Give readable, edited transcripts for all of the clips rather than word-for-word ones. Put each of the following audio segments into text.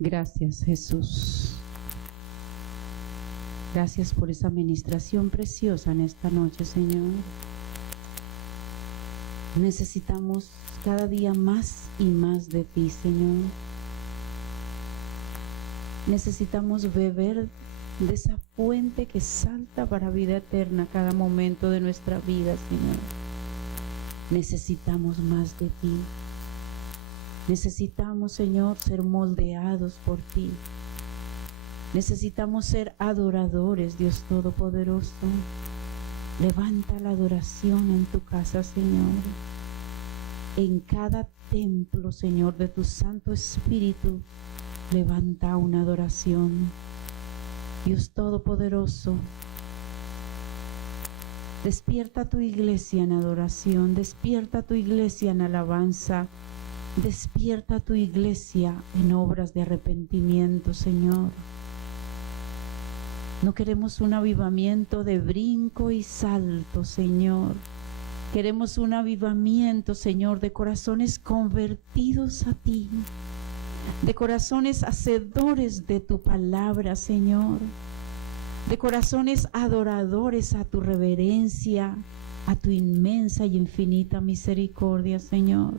Gracias, Jesús. Gracias por esa administración preciosa en esta noche, Señor. Necesitamos cada día más y más de ti, Señor. Necesitamos beber de esa fuente que salta para vida eterna cada momento de nuestra vida, Señor. Necesitamos más de ti. Necesitamos, Señor, ser moldeados por ti. Necesitamos ser adoradores, Dios Todopoderoso. Levanta la adoración en tu casa, Señor. En cada templo, Señor, de tu Santo Espíritu, levanta una adoración. Dios Todopoderoso, despierta tu iglesia en adoración, despierta tu iglesia en alabanza, despierta tu iglesia en obras de arrepentimiento, Señor. No queremos un avivamiento de brinco y salto, Señor. Queremos un avivamiento, Señor, de corazones convertidos a ti, de corazones hacedores de tu palabra, Señor, de corazones adoradores a tu reverencia, a tu inmensa y infinita misericordia, Señor.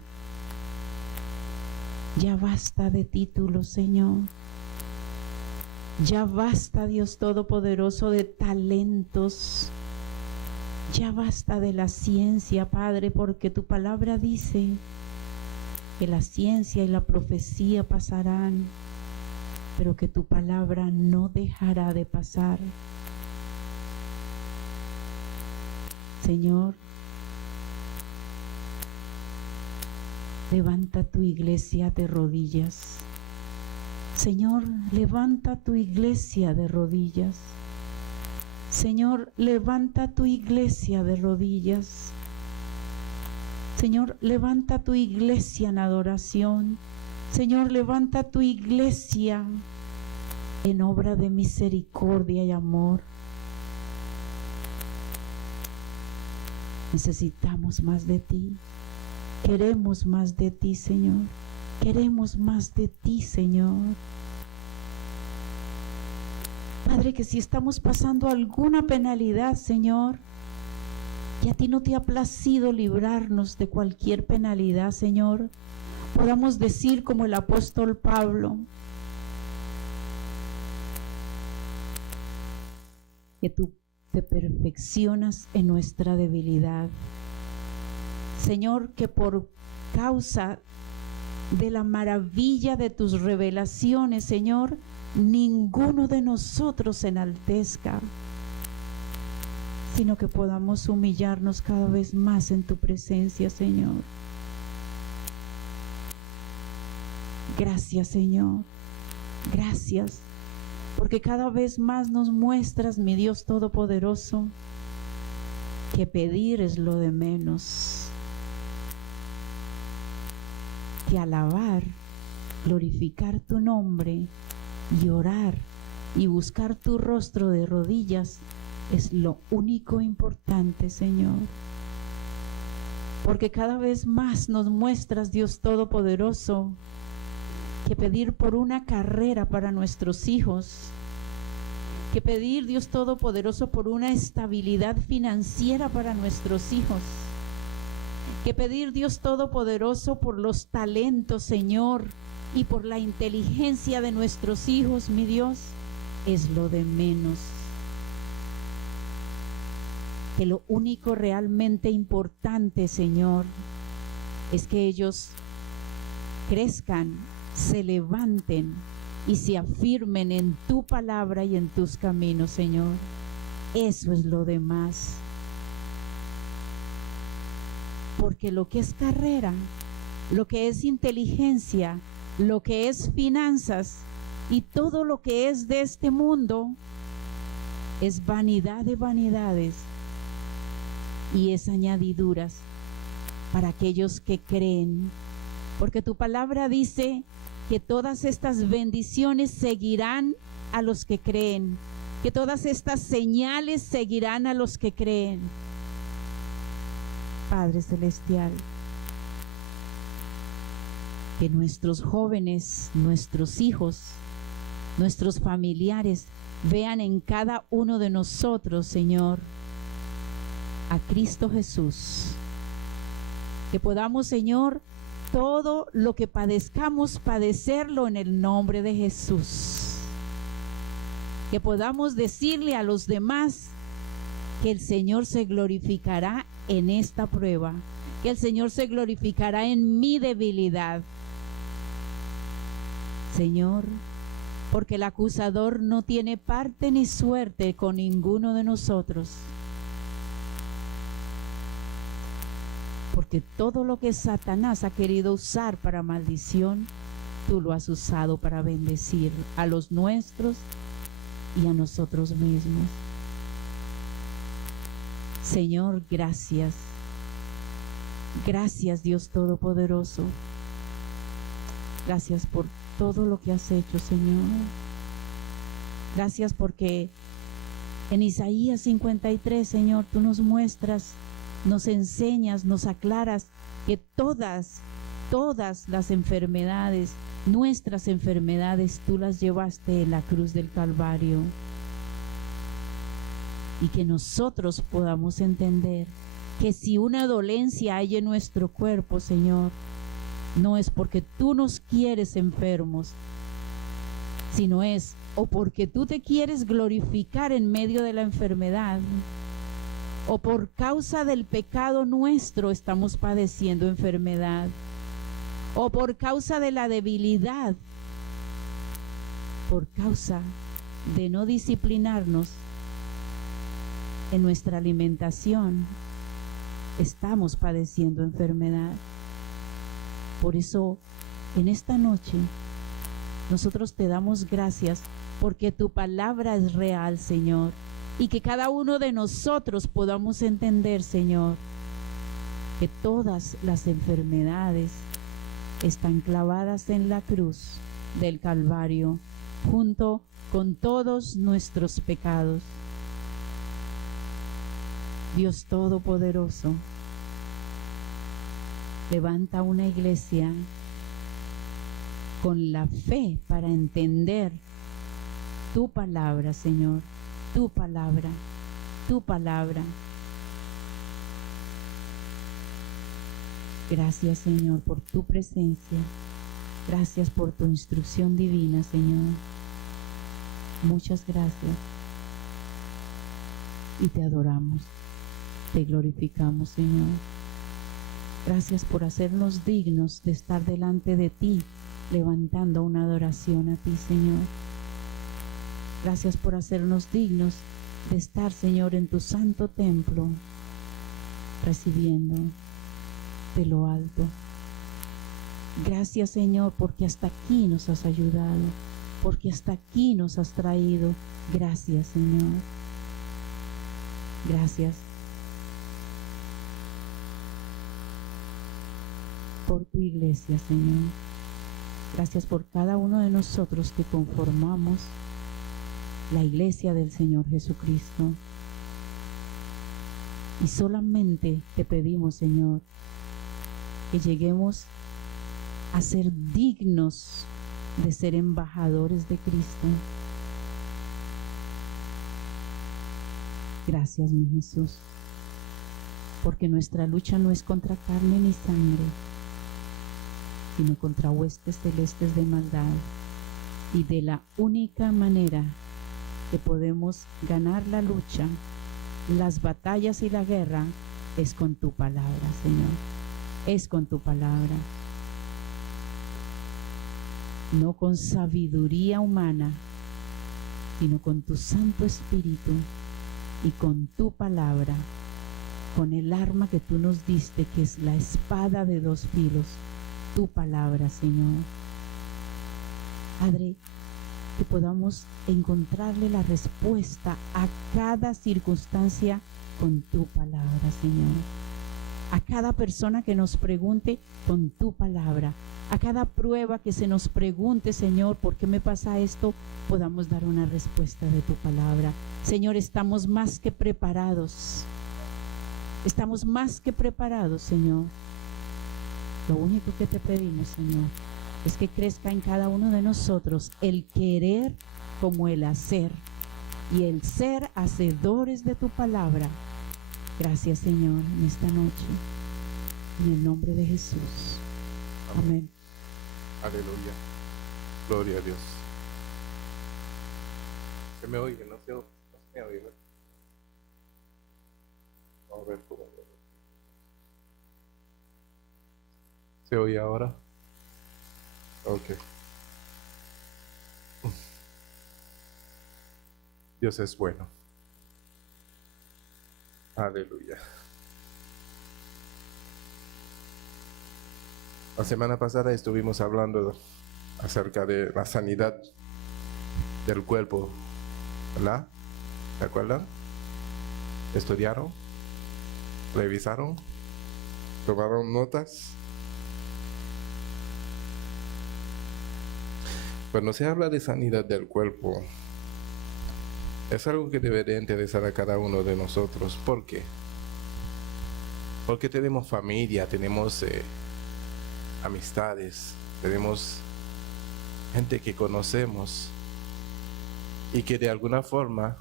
Ya basta de títulos, Señor. Ya basta, Dios Todopoderoso, de talentos. Ya basta de la ciencia, Padre, porque tu palabra dice que la ciencia y la profecía pasarán, pero que tu palabra no dejará de pasar. Señor, levanta tu iglesia de rodillas. Señor, levanta tu iglesia de rodillas. Señor, levanta tu iglesia de rodillas. Señor, levanta tu iglesia en adoración. Señor, levanta tu iglesia en obra de misericordia y amor. Necesitamos más de ti. Queremos más de ti, Señor. Queremos más de ti, Señor. Padre, que si estamos pasando alguna penalidad, Señor, y a ti no te ha placido librarnos de cualquier penalidad, Señor, podamos decir como el apóstol Pablo, que tú te perfeccionas en nuestra debilidad. Señor, que por causa de la maravilla de tus revelaciones, Señor, ninguno de nosotros se enaltezca, sino que podamos humillarnos cada vez más en tu presencia, Señor. Gracias, Señor. Gracias, porque cada vez más nos muestras, mi Dios Todopoderoso, que pedir es lo de menos, que alabar, glorificar tu nombre y orar y buscar tu rostro de rodillas es lo único importante, Señor. Porque cada vez más nos muestras, Dios Todopoderoso, que pedir por una carrera para nuestros hijos, que pedir, Dios Todopoderoso, por una estabilidad financiera para nuestros hijos, que pedir, Dios Todopoderoso, por los talentos, Señor, y por la inteligencia de nuestros hijos, mi Dios, es lo de menos. Que lo único realmente importante, Señor, es que ellos crezcan, se levanten y se afirmen en tu palabra y en tus caminos, Señor. Eso es lo demás. Porque lo que es carrera, lo que es inteligencia, lo que es finanzas y todo lo que es de este mundo es vanidad de vanidades y es añadiduras para aquellos que creen. Porque tu palabra dice que todas estas bendiciones seguirán a los que creen, que todas estas señales seguirán a los que creen. Padre Celestial, Que nuestros jóvenes, nuestros hijos, nuestros familiares vean en cada uno de nosotros, Señor, a Cristo Jesús. Que podamos, Señor, todo lo que padezcamos, padecerlo en el nombre de Jesús. Que podamos decirle a los demás que el Señor se glorificará en esta prueba, que el Señor se glorificará en mi debilidad. Señor, porque el acusador no tiene parte ni suerte con ninguno de nosotros. Porque todo lo que Satanás ha querido usar para maldición, tú lo has usado para bendecir a los nuestros y a nosotros mismos. Señor, gracias. Gracias, Dios Todopoderoso. Gracias por todo lo que has hecho, Señor. Gracias porque en Isaías 53, Señor, tú nos muestras, nos enseñas, nos aclaras que todas las enfermedades, nuestras enfermedades, tú las llevaste en la cruz del Calvario. Y que nosotros podamos entender que si una dolencia hay en nuestro cuerpo, Señor, no es porque tú nos quieres enfermos, sino es o porque tú te quieres glorificar en medio de la enfermedad, o por causa del pecado nuestro estamos padeciendo enfermedad, o por causa de la debilidad, por causa de no disciplinarnos en nuestra alimentación, estamos padeciendo enfermedad. Por eso, en esta noche, nosotros te damos gracias porque tu palabra es real, Señor, y que cada uno de nosotros podamos entender, Señor, que todas las enfermedades están clavadas en la cruz del Calvario, junto con todos nuestros pecados. Dios Todopoderoso, levanta una iglesia con la fe para entender tu palabra, Señor, tu palabra, tu palabra. Gracias, Señor, por tu presencia. Gracias por tu instrucción divina, Señor. Muchas gracias. Y te adoramos, te glorificamos, Señor. Gracias por hacernos dignos de estar delante de ti, levantando una adoración a ti, Señor. Gracias por hacernos dignos de estar, Señor, en tu santo templo, recibiendo de lo alto. Gracias, Señor, porque hasta aquí nos has ayudado, porque hasta aquí nos has traído. Gracias, Señor. Gracias por tu iglesia, Señor. Gracias por cada uno de nosotros que conformamos la iglesia del Señor Jesucristo. Y solamente te pedimos, Señor, que lleguemos a ser dignos de ser embajadores de Cristo. Gracias, mi Jesús, porque nuestra lucha no es contra carne ni sangre, sino contra huestes celestes de maldad. Y de la única manera que podemos ganar la lucha, las batallas y la guerra, es con tu palabra, Señor. Es con tu palabra. No con sabiduría humana, sino con tu Santo Espíritu y con tu palabra, con el arma que tú nos diste, que es la espada de dos filos, tu palabra, Señor. Padre, que podamos encontrarle la respuesta a cada circunstancia con tu palabra, Señor. A cada persona que nos pregunte, con tu palabra. A cada prueba que se nos pregunte, Señor, ¿por qué me pasa esto? Podamos dar una respuesta de tu palabra. Señor, estamos más que preparados. Estamos más que preparados, Señor. Lo único que te pedimos, Señor, es que crezca en cada uno de nosotros el querer como el hacer y el ser hacedores de tu palabra. Gracias, Señor, en esta noche, en el nombre de Jesús. Amén. Aleluya. Gloria a Dios. ¿Se me oye? No se me oye. Vamos a ver cómo. ¿Se oye ahora? Ok. Dios es bueno. Aleluya. La semana pasada estuvimos hablando acerca de la sanidad del cuerpo, ¿verdad? ¿Se acuerdan? ¿Estudiaron? ¿Revisaron? ¿Tomaron notas? Cuando se habla de sanidad del cuerpo, es algo que debería interesar a cada uno de nosotros. ¿Por qué? Porque tenemos familia, tenemos amistades, tenemos gente que conocemos y que de alguna forma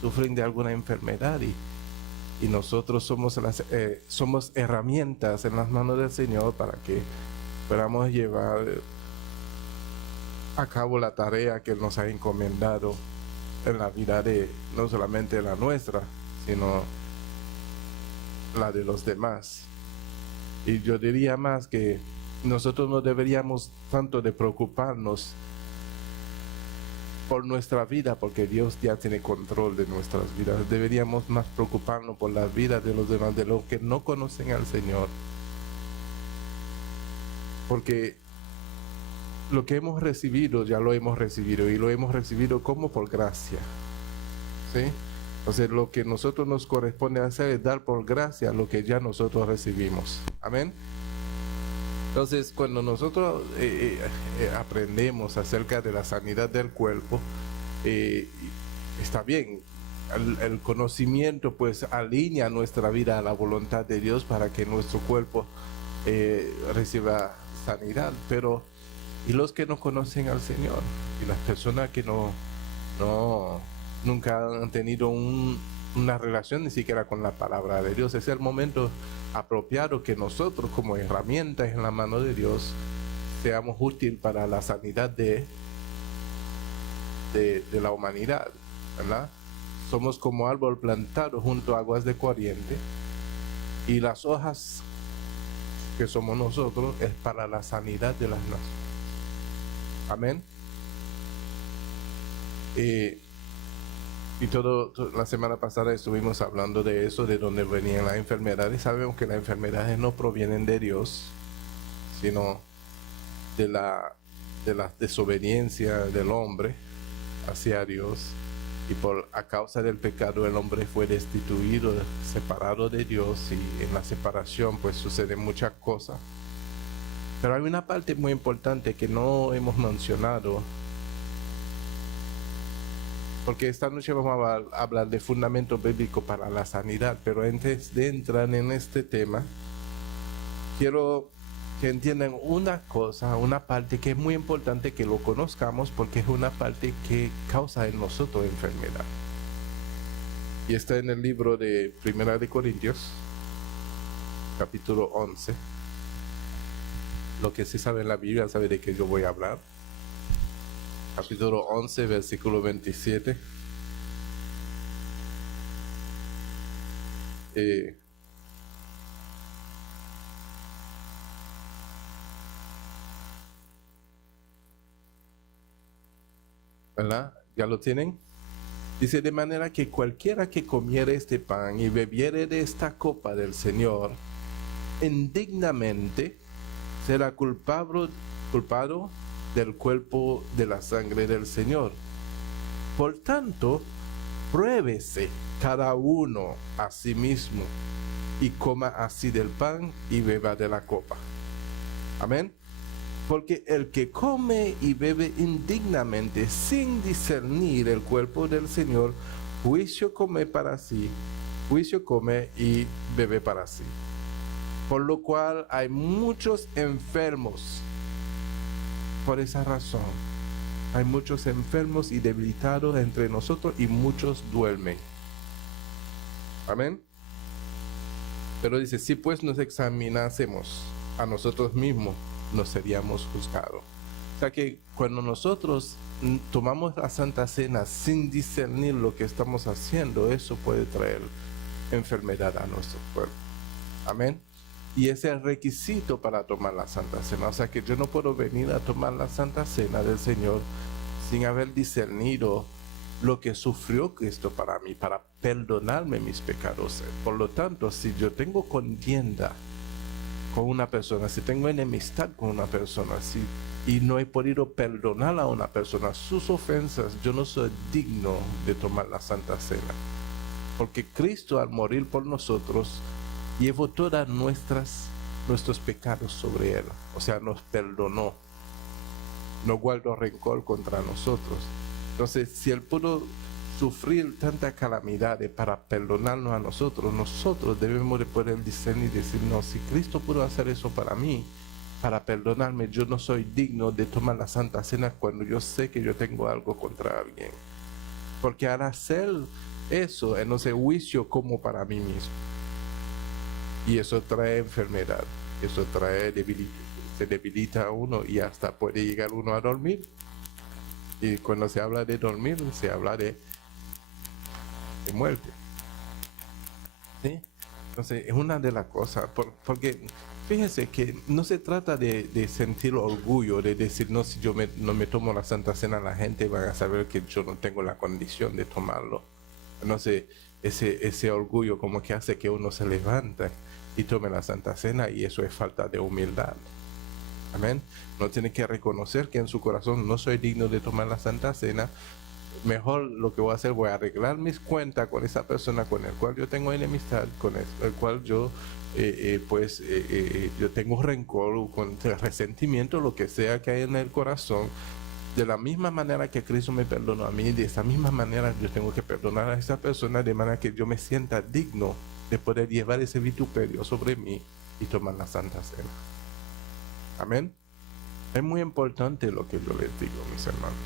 sufren de alguna enfermedad y nosotros somos herramientas en las manos del Señor para que podamos llevar a cabo la tarea que Él nos ha encomendado en la vida de no solamente la nuestra, sino la de los demás. Y yo diría más que nosotros no deberíamos tanto de preocuparnos por nuestra vida, porque Dios ya tiene control de nuestras vidas. Deberíamos más preocuparnos por la vida de los demás, de los que no conocen al Señor. Porque lo que hemos recibido, ya lo hemos recibido, y lo hemos recibido como por gracia. ¿Sí? Entonces lo que nosotros nos corresponde hacer es dar por gracia lo que ya nosotros recibimos. Amén. Entonces cuando nosotros aprendemos acerca de la sanidad del cuerpo, está bien. El conocimiento pues alinea nuestra vida a la voluntad de Dios para que nuestro cuerpo reciba sanidad. Pero y los que no conocen al Señor, y las personas que nunca han tenido una relación ni siquiera con la palabra de Dios, es el momento apropiado que nosotros como herramientas en la mano de Dios seamos útiles para la sanidad de la humanidad, ¿verdad? Somos como árbol plantado junto a aguas de corriente, y las hojas que somos nosotros es para la sanidad de las naciones. Amén. Y la semana pasada estuvimos hablando de eso, de dónde venían las enfermedades. Sabemos que las enfermedades no provienen de Dios, sino de la desobediencia del hombre hacia Dios. Y a causa del pecado el hombre fue destituido, separado de Dios, y en la separación pues suceden muchas cosas. Pero hay una parte muy importante que no hemos mencionado, porque esta noche vamos a hablar de fundamento bíblico para la sanidad. Pero antes de entrar en este tema, quiero que entiendan una cosa, una parte que es muy importante que lo conozcamos, porque es una parte que causa en nosotros enfermedad. Y está en el libro de Primera de Corintios, capítulo 11. Lo que sí sabe en la Biblia sabe de qué yo voy a hablar. Capítulo 11, versículo 27. ¿Verdad? ¿Ya lo tienen? Dice: de manera que cualquiera que comiere este pan y bebiere de esta copa del Señor indignamente será culpado del cuerpo de la sangre del Señor. Por tanto, pruébese cada uno a sí mismo y coma así del pan y beba de la copa. Amén. Porque el que come y bebe indignamente sin discernir el cuerpo del Señor, juicio come y bebe para sí. Por lo cual hay muchos enfermos Por esa razón, hay muchos enfermos y debilitados entre nosotros y muchos duermen. Amén. Pero dice, si pues nos examinásemos a nosotros mismos, no seríamos juzgados. O sea que cuando nosotros tomamos la Santa Cena sin discernir lo que estamos haciendo, eso puede traer enfermedad a nuestro cuerpo. Amén. Y ese es el requisito para tomar la Santa Cena. O sea que yo no puedo venir a tomar la Santa Cena del Señor sin haber discernido lo que sufrió Cristo para mí, para perdonarme mis pecados. Por lo tanto, si yo tengo contienda con una persona, si tengo enemistad con una persona, y no he podido perdonar a una persona sus ofensas, yo no soy digno de tomar la Santa Cena. Porque Cristo, al morir por nosotros, llevó todos nuestros pecados sobre Él. O sea, nos perdonó. No guardó rencor contra nosotros. Entonces, si Él pudo sufrir tanta calamidad para perdonarnos a nosotros, nosotros debemos de poder discernir y decir, no, si Cristo pudo hacer eso para mí, para perdonarme, yo no soy digno de tomar la Santa Cena cuando yo sé que yo tengo algo contra alguien. Porque al hacer eso, entonces juicio como para mí mismo. Y eso trae enfermedad, eso trae se debilita a uno y hasta puede llegar uno a dormir. Y cuando se habla de dormir, se habla de muerte. ¿Sí? Entonces, es una de las cosas, porque fíjense que no se trata de sentir orgullo, de decir, no, si yo no me tomo la Santa Cena, la gente va a saber que yo no tengo la condición de tomarlo. No sé, ese orgullo como que hace que uno se levanta y tome la Santa Cena, y eso es falta de humildad. Amén. No tiene que reconocer que en su corazón no soy digno de tomar la Santa Cena. Mejor lo que voy a hacer, voy a arreglar mis cuentas con esa persona con el cual yo tengo enemistad, con el cual yo yo tengo rencor, con resentimiento, lo que sea que hay en el corazón. De la misma manera que Cristo me perdonó a mí, de esa misma manera yo tengo que perdonar a esa persona, de manera que yo me sienta digno de poder llevar ese vituperio sobre mí y tomar la Santa Cena. Amén. Es muy importante lo que yo les digo, mis hermanos.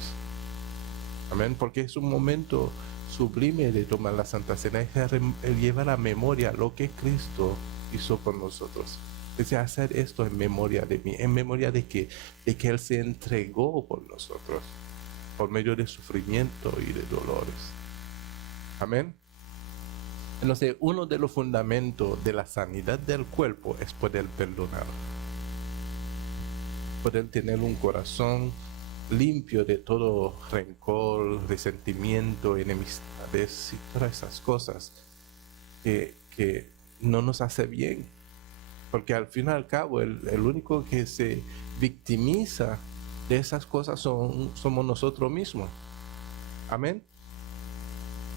Amén, porque es un momento sublime de tomar la Santa Cena, es llevar a memoria lo que Cristo hizo por nosotros. Es hacer esto en memoria de mí, en memoria de que Él se entregó por nosotros, por medio de sufrimiento y de dolores. Amén. Entonces, uno de los fundamentos de la sanidad del cuerpo es poder perdonar. Poder tener un corazón limpio de todo rencor, resentimiento, enemistades y todas esas cosas que no nos hace bien. Porque al fin y al cabo, el único que se victimiza de esas cosas somos nosotros mismos. Amén.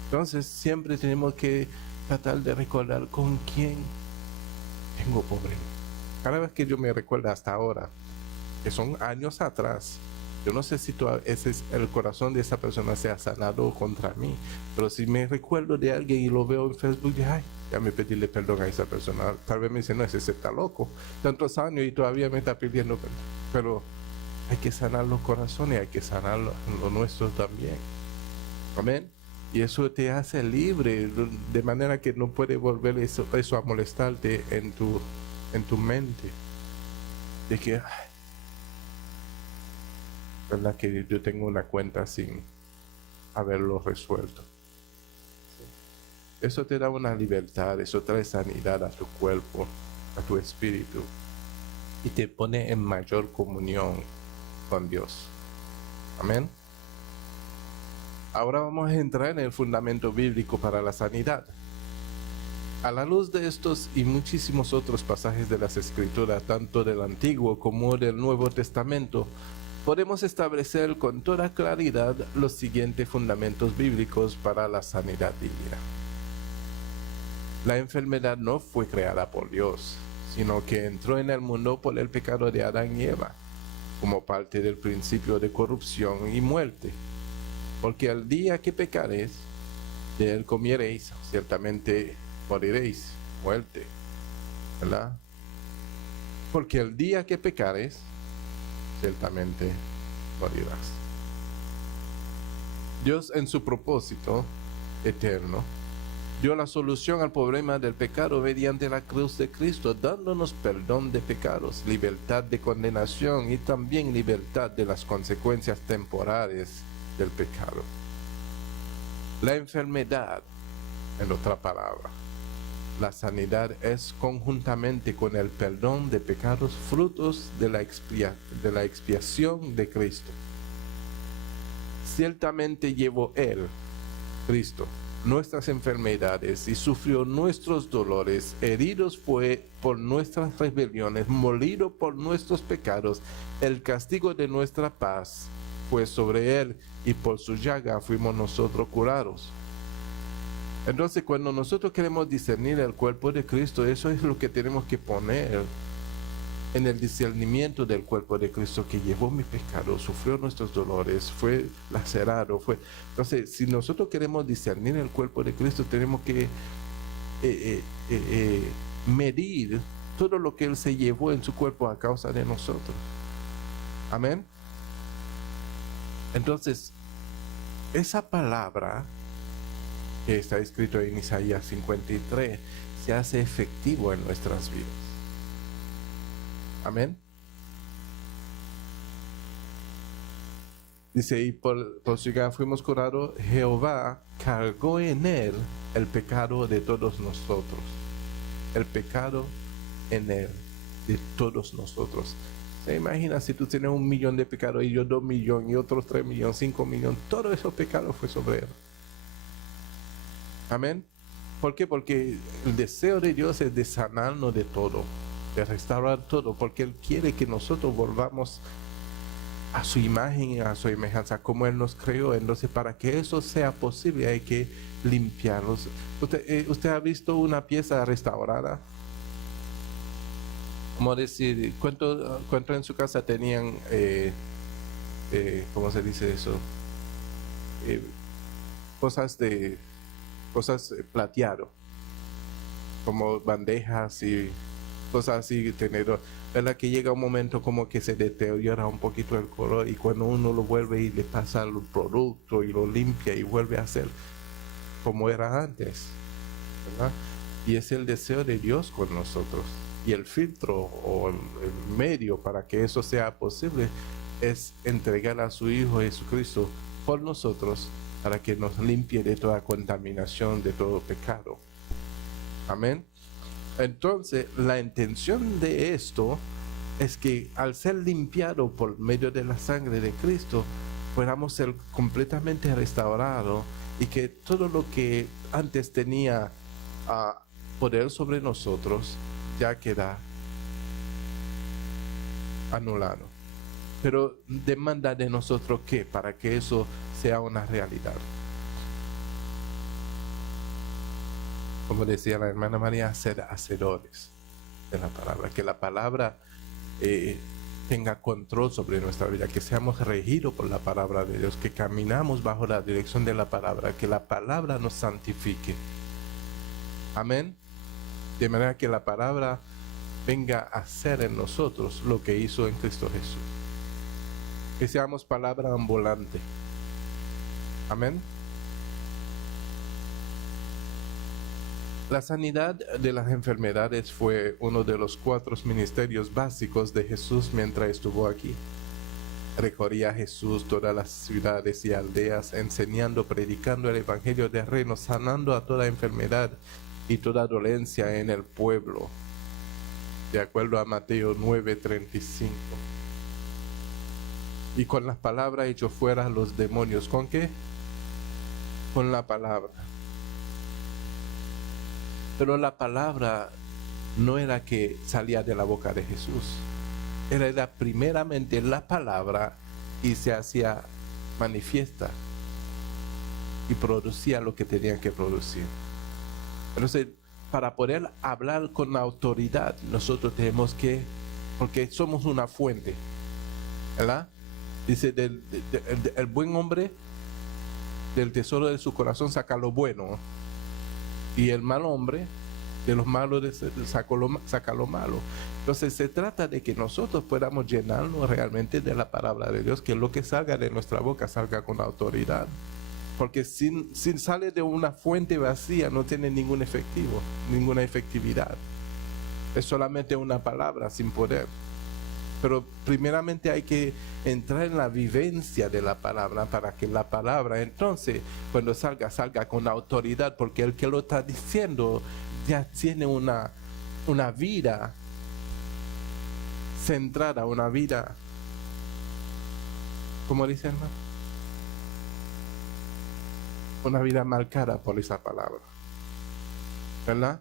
Entonces siempre tenemos que tratar de recordar con quién tengo problema. Cada vez que yo me recuerdo hasta ahora, que son años atrás, yo no sé si ese es el corazón de esa persona se ha sanado contra mí, pero si me recuerdo de alguien y lo veo en Facebook, ay, ya me pedirle perdón a esa persona. Tal vez me dice, no, ese está loco, tantos años y todavía me está pidiendo perdón. Pero hay que sanar los corazones, hay que sanar lo nuestro también. Amén. Y eso te hace libre, de manera que no puede volver eso a molestarte en tu mente. De que, ay, ¿verdad que yo tengo una cuenta sin haberlo resuelto? Eso te da una libertad, eso trae sanidad a tu cuerpo, a tu espíritu, y te pone en mayor comunión con Dios. Amén. Ahora vamos a entrar en el fundamento bíblico para la sanidad. A la luz de estos y muchísimos otros pasajes de las Escrituras, tanto del Antiguo como del Nuevo Testamento, podemos establecer con toda claridad los siguientes fundamentos bíblicos para la sanidad divina. La enfermedad no fue creada por Dios, sino que entró en el mundo por el pecado de Adán y Eva, como parte del principio de corrupción y muerte. Porque el día que pecaréis, de él comiereis, ciertamente moriréis, muerte, ¿verdad? Porque el día que pecaréis, ciertamente morirás. Dios, en su propósito eterno, dio la solución al problema del pecado mediante la cruz de Cristo, dándonos perdón de pecados, libertad de condenación y también libertad de las consecuencias temporales del pecado. La enfermedad, en otra palabra, la sanidad es conjuntamente con el perdón de pecados frutos de la expiación de Cristo. Ciertamente llevó Él, Cristo, nuestras enfermedades y sufrió nuestros dolores, heridos fue por nuestras rebeliones, molido por nuestros pecados, el castigo de nuestra paz fue sobre Él y por su llaga fuimos nosotros curados. Entonces, cuando nosotros queremos discernir el cuerpo de Cristo, eso es lo que tenemos que poner en el discernimiento del cuerpo de Cristo, que llevó mi pecado, sufrió nuestros dolores, fue lacerado, fue... Entonces, si nosotros queremos discernir el cuerpo de Cristo, tenemos que medir todo lo que Él se llevó en su cuerpo a causa de nosotros. Amén. Entonces, esa palabra que está escrito en Isaías 53 se hace efectivo en nuestras vidas. Amén. Dice, y por su llaga fuimos curados, Jehová cargó en él el pecado de todos nosotros. El pecado en él de todos nosotros. ¿Se imagina si tú tienes 1 millón de pecados y yo 2 millones y otros 3 millones, 5 millones? Todos esos pecados fue sobre él. Amén. ¿Por qué? Porque el deseo de Dios es de sanarnos de todo, de restaurar todo, porque Él quiere que nosotros volvamos a su imagen y a su semejanza, como Él nos creó. Entonces, para que eso sea posible, hay que limpiarlos. ¿Usted ha visto una pieza restaurada? Como decir, ¿cuánto en su casa tenían, ¿cómo se dice eso? Cosas plateado, como bandejas y cosas así, tenedor, ¿verdad? Que llega un momento como que se deteriora un poquito el color, y cuando uno lo vuelve y le pasa el producto y lo limpia y vuelve a ser como era antes, ¿verdad? Y es el deseo de Dios con nosotros, y el filtro o el medio para que eso sea posible es entregar a su Hijo Jesucristo por nosotros, para que nos limpie de toda contaminación, de todo pecado. Amén. Entonces, la intención de esto es que al ser limpiado por medio de la sangre de Cristo, podamos ser completamente restaurados, y que todo lo que antes tenía poder sobre nosotros ya queda anulado. Pero demanda de nosotros ¿qué? Para que eso sea una realidad. Como decía la hermana María, ser hacedores de la palabra, que la palabra tenga control sobre nuestra vida, que seamos regidos por la palabra de Dios, que caminamos bajo la dirección de la palabra, que la palabra nos santifique. Amén. De manera que la palabra venga a hacer en nosotros lo que hizo en Cristo Jesús. Que seamos palabra ambulante. Amén. La sanidad de las enfermedades fue uno de los 4 ministerios básicos de Jesús mientras estuvo aquí. Recorría Jesús todas las ciudades y aldeas, enseñando, predicando el evangelio del reino, sanando a toda enfermedad y toda dolencia en el pueblo, de acuerdo a Mateo 9:35. Y con las palabras echó fuera los demonios. ¿Con qué? Con la palabra. Pero la palabra no era que salía de la boca de Jesús. Era primeramente la palabra, y se hacía manifiesta y producía lo que tenía que producir. Entonces, para poder hablar con autoridad, nosotros tenemos que, porque somos una fuente, ¿verdad? Dice, el buen hombre del tesoro de su corazón saca lo bueno, y el mal hombre De los malos saca lo malo. Entonces se trata de que nosotros podamos llenarnos realmente de la palabra de Dios, que lo que salga de nuestra boca salga con autoridad. Porque si sale de una fuente vacía no tiene ninguna efectividad. Es solamente una palabra sin poder. Pero primeramente hay que entrar en la vivencia de la palabra para que la palabra entonces cuando salga con autoridad, porque el que lo está diciendo ya tiene una vida centrada, una vida, ¿cómo dice, hermano? Una vida marcada por esa palabra, ¿verdad?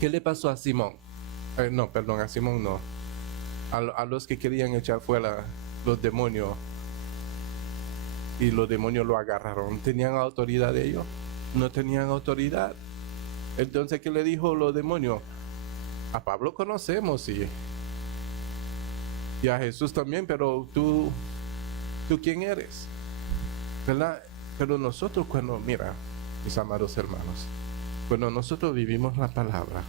¿Qué le pasó a Simón? A Simón no. A los que querían echar fuera los demonios y los demonios lo agarraron. ¿Tenían autoridad de ellos? No tenían autoridad. Entonces, ¿qué le dijo los demonios? A Pablo conocemos y a Jesús también, pero ¿tú quién eres? ¿Verdad? Pero nosotros mira, mis amados hermanos, cuando nosotros vivimos la palabra,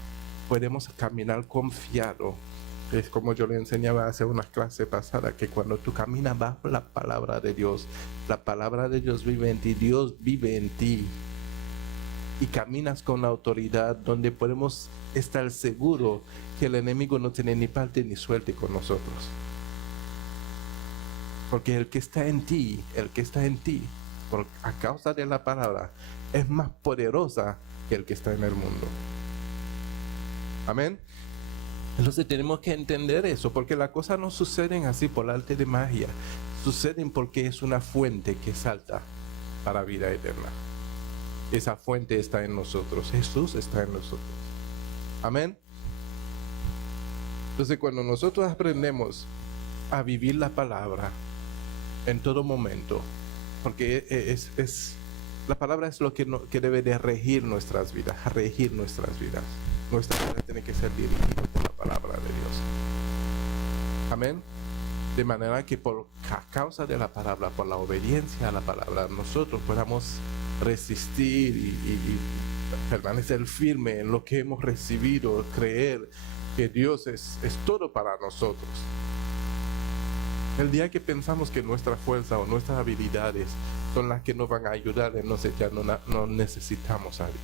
podemos caminar confiado. Es como yo le enseñaba hace unas clases pasadas, que cuando tú caminas bajo la palabra de Dios vive en ti, Dios vive en ti. Y caminas con la autoridad donde podemos estar seguros que el enemigo no tiene ni parte ni suerte con nosotros. Porque el que está en ti, a causa de la palabra, es más poderosa que el que está en el mundo. Amén. Entonces tenemos que entender eso, porque las cosas no suceden así por arte de magia, suceden porque es una fuente que salta para vida eterna. Esa fuente está en nosotros, Jesús está en nosotros. Amén. Entonces cuando nosotros aprendemos a vivir la palabra en todo momento, porque la palabra es lo que debe de regir nuestras vidas. Nuestra vida tiene que ser dirigida por la palabra de Dios. Amén. De manera que a causa de la palabra, por la obediencia a la palabra, nosotros podamos resistir y permanecer firme en lo que hemos recibido, creer que Dios es todo para nosotros. El día que pensamos que nuestra fuerza o nuestras habilidades son las que nos van a ayudar, entonces ya no necesitamos a Dios.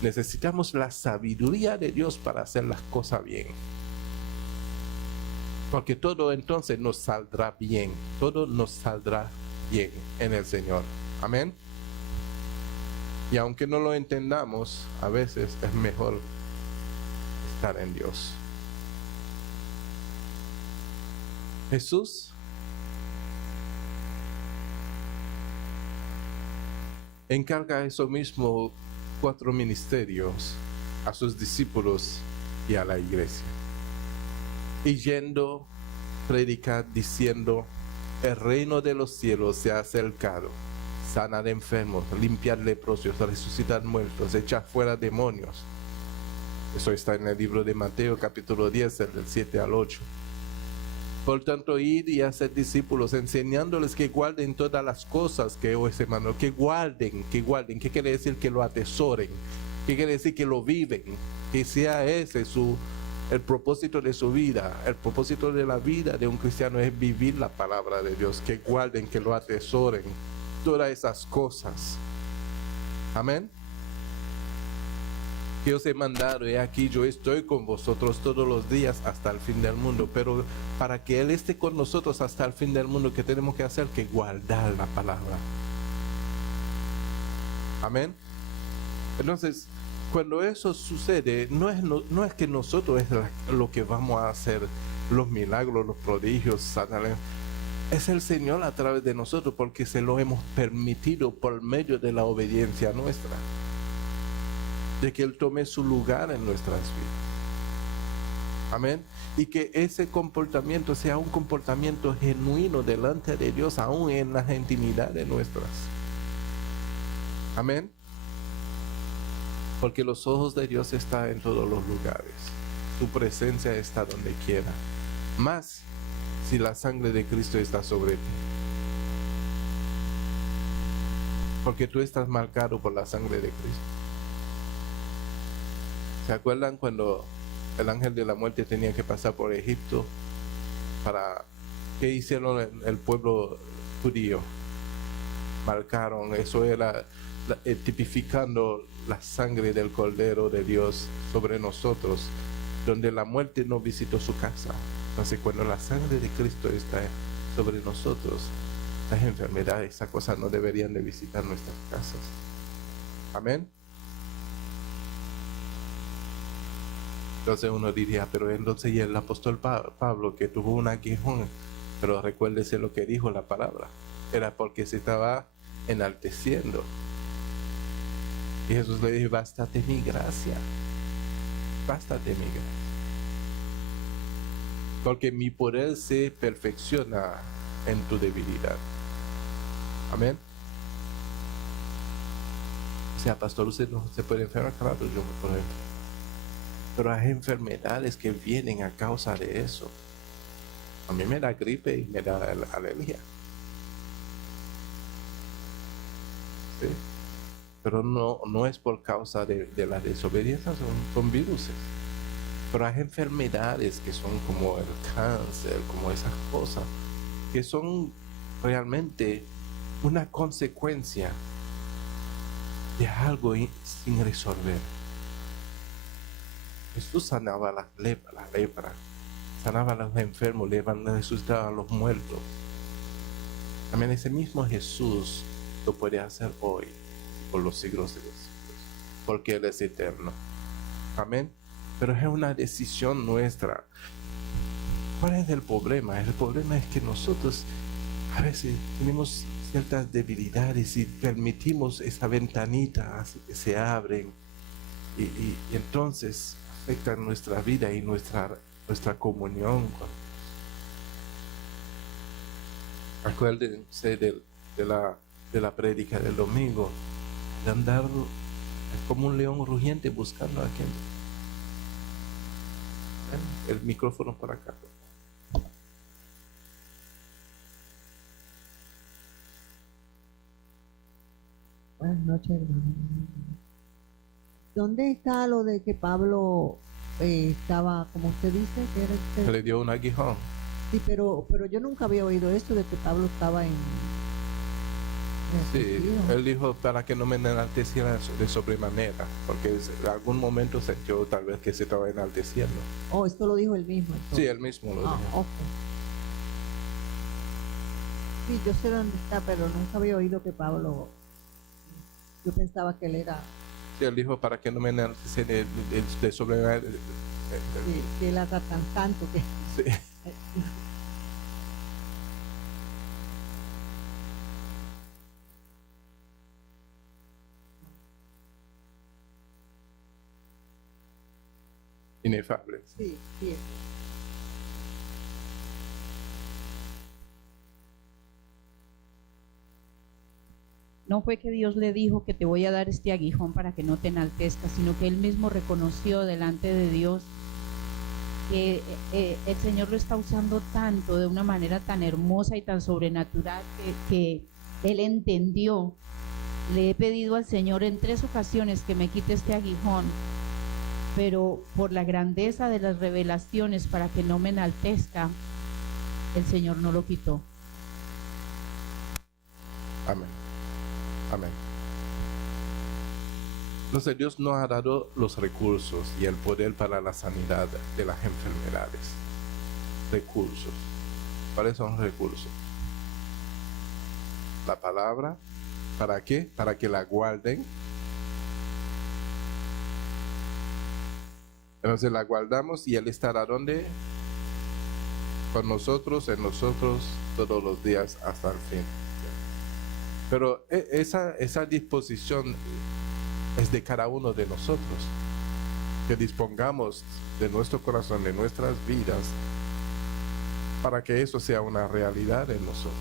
Necesitamos la sabiduría de Dios para hacer las cosas bien. Porque todo entonces nos saldrá bien. Todo nos saldrá bien en el Señor. Amén. Y aunque no lo entendamos, a veces es mejor estar en Dios. Jesús encarga eso mismo, 4 ministerios a sus discípulos y a la iglesia. Y yendo, predicar diciendo: el reino de los cielos se ha acercado. Sanar enfermos, limpiar leprosos, resucitar muertos, echar fuera demonios. Eso está en el libro de Mateo capítulo 10, del 7 al 8. Por tanto, id y hacer discípulos, enseñándoles que guarden todas las cosas que hoy se mandó. Que guarden. ¿Qué quiere decir? Que lo atesoren. ¿Qué quiere decir? Que lo viven. Que sea ese el propósito de su vida. El propósito de la vida de un cristiano es vivir la palabra de Dios. Que guarden, que lo atesoren. Todas esas cosas. Amén. Que os he mandado, he aquí yo estoy con vosotros todos los días hasta el fin del mundo. Pero para que Él esté con nosotros hasta el fin del mundo, ¿qué tenemos que hacer? Que guardar la palabra. Amén. Entonces, cuando eso sucede, no es que nosotros es lo que vamos a hacer, los milagros, los prodigios, es el Señor a través de nosotros, porque se lo hemos permitido por medio de la obediencia nuestra. De que Él tome su lugar en nuestras vidas. Amén. Y que ese comportamiento sea un comportamiento genuino delante de Dios, aún en las intimidades nuestras. Amén. Porque los ojos de Dios están en todos los lugares. Su presencia está donde quiera. Más si la sangre de Cristo está sobre ti. Porque tú estás marcado por la sangre de Cristo. ¿Se acuerdan cuando el ángel de la muerte tenía que pasar por Egipto? ¿Qué hicieron el pueblo judío? Marcaron, eso era tipificando la sangre del Cordero de Dios sobre nosotros, donde la muerte no visitó su casa. Entonces, cuando la sangre de Cristo está sobre nosotros, estas enfermedades, esas cosas no deberían de visitar nuestras casas. Amén. Entonces uno diría, pero entonces y el apóstol Pablo, que tuvo un aguijón, pero recuérdese lo que dijo la palabra, era porque se estaba enalteciendo. Y Jesús le dijo, bástate mi gracia, bástate mi gracia. Porque mi poder se perfecciona en tu debilidad. Amén. O sea, pastor, usted no se puede enfermar, claro, yo me puedo enfermar. Pero hay enfermedades que vienen a causa de eso. A mí me da gripe y me da alergia. ¿Sí? Pero no es por causa de la desobediencia, son viruses. Pero hay enfermedades que son como el cáncer, como esas cosas, que son realmente una consecuencia de algo sin resolver. Jesús sanaba la lepra, sanaba a los enfermos, resucitaba a los muertos. Amén. Ese mismo Jesús lo puede hacer hoy, por los siglos de los siglos, porque Él es eterno. Amén. Pero es una decisión nuestra. ¿Cuál es el problema? El problema es que nosotros a veces tenemos ciertas debilidades y permitimos esa ventanita así que se abren y entonces afectan nuestra vida y nuestra comunión. Acuérdense de la prédica del domingo, de andar como un león rugiente buscando a quien. El micrófono para acá. Buenas noches, hermano. ¿Dónde está lo de que Pablo estaba, como usted dice, que era Se le dio un aguijón. Sí, pero yo nunca había oído esto de que Pablo estaba en Sí, sentido. él dijo para que no me enalteciera de sobremanera, porque en algún momento sintió tal vez que se estaba enalteciendo. Oh, esto lo dijo él mismo. Sí, Entonces. él mismo lo Ah, dijo. ok. Sí, yo sé dónde está, pero nunca había oído que Pablo. Yo pensaba que él era. Sí, él dijo para que no me enalteciera de sobremanera. Que él era tan santo que. Sí. Inefable. Sí, sí. No fue que Dios le dijo que te voy a dar este aguijón para que no te enaltezcas, sino que él mismo reconoció delante de Dios que el Señor lo está usando tanto, de una manera tan hermosa y tan sobrenatural, que él entendió. Le he pedido al Señor en 3 ocasiones que me quite este aguijón, pero por la grandeza de las revelaciones, para que no me enaltezca, el Señor no lo quitó. Amén. Amén. Entonces Dios nos ha dado los recursos y el poder para la sanidad de las enfermedades. Recursos. ¿Cuáles son los recursos? La palabra. ¿Para qué? Para que la guarden. Entonces la guardamos y Él estará donde? Con nosotros, en nosotros, todos los días hasta el fin. Pero esa disposición es de cada uno de nosotros. Que dispongamos de nuestro corazón, de nuestras vidas, para que eso sea una realidad en nosotros.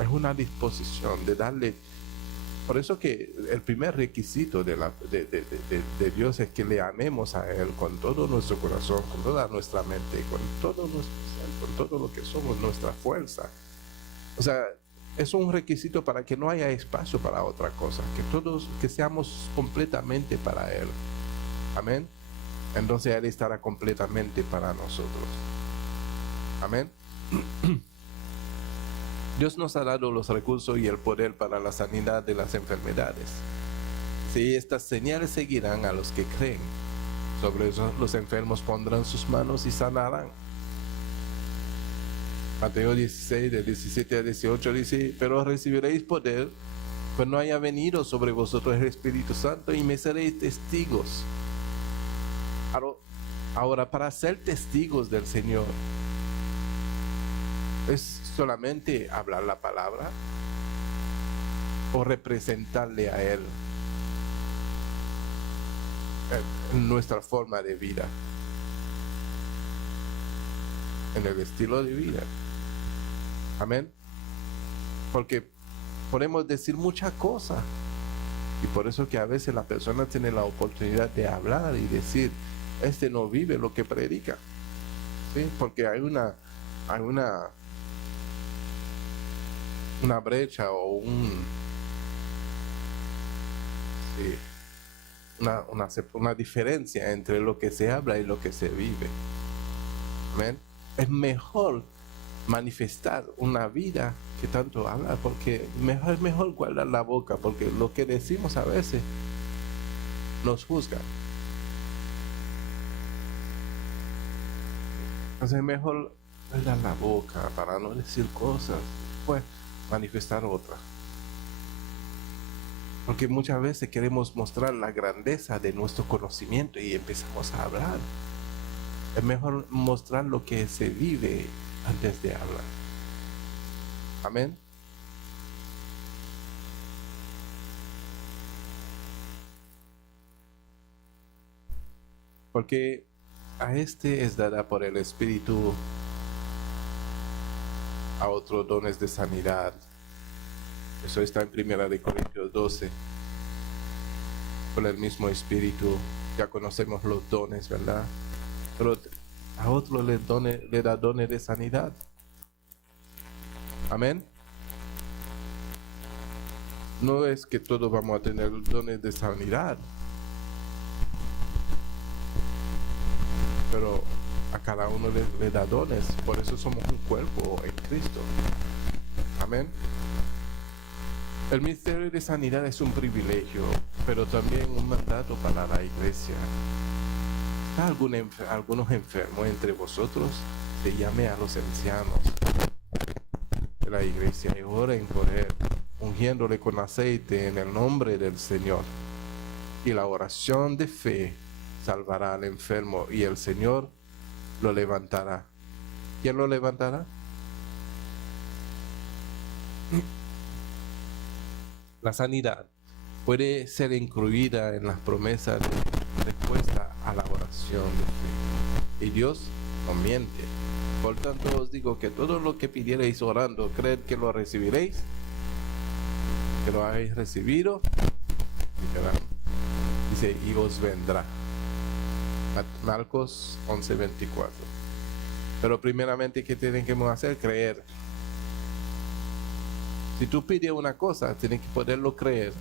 Es una disposición de darle. Por eso que el primer requisito de Dios es que le amemos a Él con todo nuestro corazón, con toda nuestra mente, con todo nuestro ser, con todo lo que somos, nuestra fuerza. O sea, es un requisito para que no haya espacio para otra cosa, que todos, que seamos completamente para Él. Amén. Entonces Él estará completamente para nosotros. Amén. Dios nos ha dado los recursos y el poder para la sanidad de las enfermedades. Si estas señales seguirán a los que creen, sobre los enfermos pondrán sus manos y sanarán. Mateo 16, del 17 al 18 dice: pero recibiréis poder cuando haya venido sobre vosotros el Espíritu Santo y me seréis testigos. Ahora, para ser testigos del Señor, ¿es solamente hablar la palabra o representarle a Él en nuestra forma de vida, en el estilo de vida? Amén. Porque podemos decir muchas cosas y por eso que a veces la persona tiene la oportunidad de hablar y decir: este no vive lo que predica, ¿sí? Porque hay una brecha o una diferencia entre lo que se habla y lo que se vive. Amén. Es mejor manifestar una vida que tanto hablar, porque es mejor guardar la boca, porque lo que decimos a veces nos juzgan. Entonces es mejor guardar la boca para no decir cosas, pues manifestar otras. Porque muchas veces queremos mostrar la grandeza de nuestro conocimiento y empezamos a hablar. Es mejor mostrar lo que se vive antes de hablar. Amén. Porque a este es dada por el Espíritu, a otros dones de sanidad. Eso está en 1 Corintios 12. Por el mismo Espíritu, ya conocemos los dones, ¿verdad? Pero a otros le da dones de sanidad. Amén. No es que todos vamos a tener dones de sanidad, pero a cada uno le da dones. Por eso somos un cuerpo en Cristo. Amén. El ministerio de sanidad es un privilegio, pero también un mandato para la iglesia. ¿Está algunos enfermos entre vosotros? Se llame a los ancianos de la iglesia y oren por él, ungiéndole con aceite en el nombre del Señor. Y la oración de fe salvará al enfermo y el Señor lo levantará. ¿Quién lo levantará? La sanidad puede ser incluida en las promesas de respuesta a la oración de fe. Y Dios no miente. Por tanto os digo que todo lo que pidiereis orando, creed que lo recibiréis, que lo habéis recibido, dice, y os vendrá. Marcos 11:24. Pero primeramente, ¿qué tienen que hacer? Creer. Si tú pides una cosa, tienes que poderlo creer.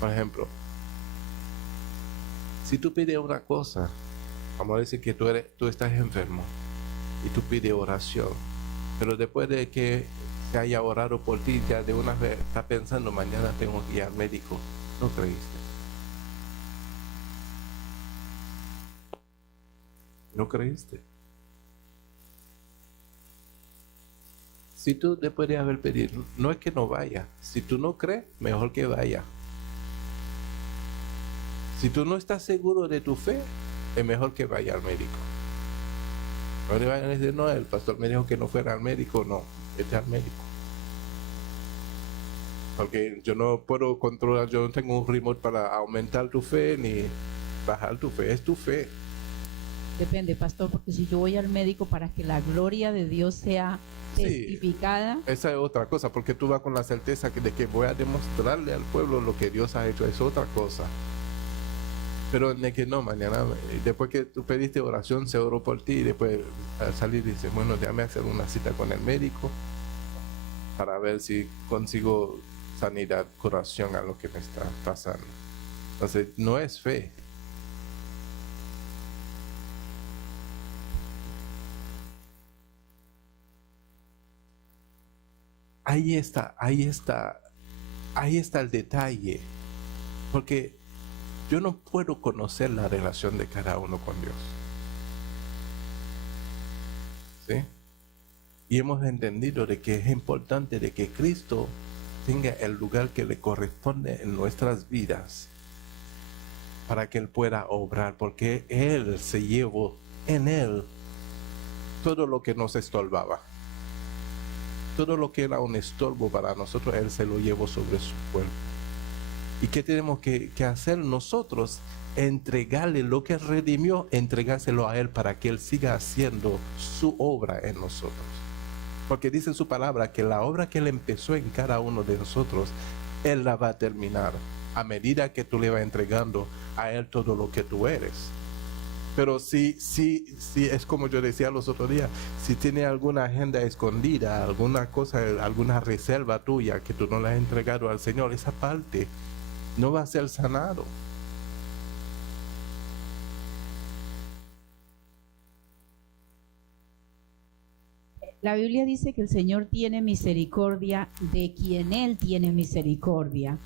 Por ejemplo, si tú pides una cosa, vamos a decir que tú estás enfermo y tú pides oración, pero después de que se haya orado por ti, ya de una vez estás pensando: mañana tengo que ir al médico. No creíste. No creíste. Si tú después de haber pedido, no es que no vaya. Si tú no crees, mejor que vaya. Si tú no estás seguro de tu fe, es mejor que vaya al médico. No le vayan a decir: no, el pastor me dijo que no fuera al médico. No, vete al médico. Porque yo no puedo controlar, yo no tengo un remote para aumentar tu fe ni bajar tu fe. Es tu fe. Depende, pastor, porque si yo voy al médico para que la gloria de Dios sea testificada. Sí, esa es otra cosa, porque tú vas con la certeza de que voy a demostrarle al pueblo lo que Dios ha hecho. Es otra cosa. Pero de que no, mañana, después que tú pediste oración, se oró por ti, y después al salir dices: bueno, déjame hacer una cita con el médico para ver si consigo sanidad, curación a lo que me está pasando. Entonces, no es fe. Ahí está el detalle. Porque yo no puedo conocer la relación de cada uno con Dios. ¿Sí? Y hemos entendido de que es importante de que Cristo tenga el lugar que le corresponde en nuestras vidas para que Él pueda obrar, porque Él se llevó en Él todo lo que nos estorbaba. Todo lo que era un estorbo para nosotros, Él se lo llevó sobre su cuerpo. ¿Y qué tenemos que hacer nosotros? Entregarle lo que redimió, entregárselo a Él para que Él siga haciendo su obra en nosotros. Porque dice en su palabra que la obra que Él empezó en cada uno de nosotros, Él la va a terminar a medida que tú le vas entregando a Él todo lo que tú eres. Pero si es como yo decía los otros días, si tiene alguna agenda escondida, alguna cosa, alguna reserva tuya que tú no le has entregado al Señor, esa parte no va a ser sanado. La Biblia dice que el Señor tiene misericordia de quien Él tiene misericordia.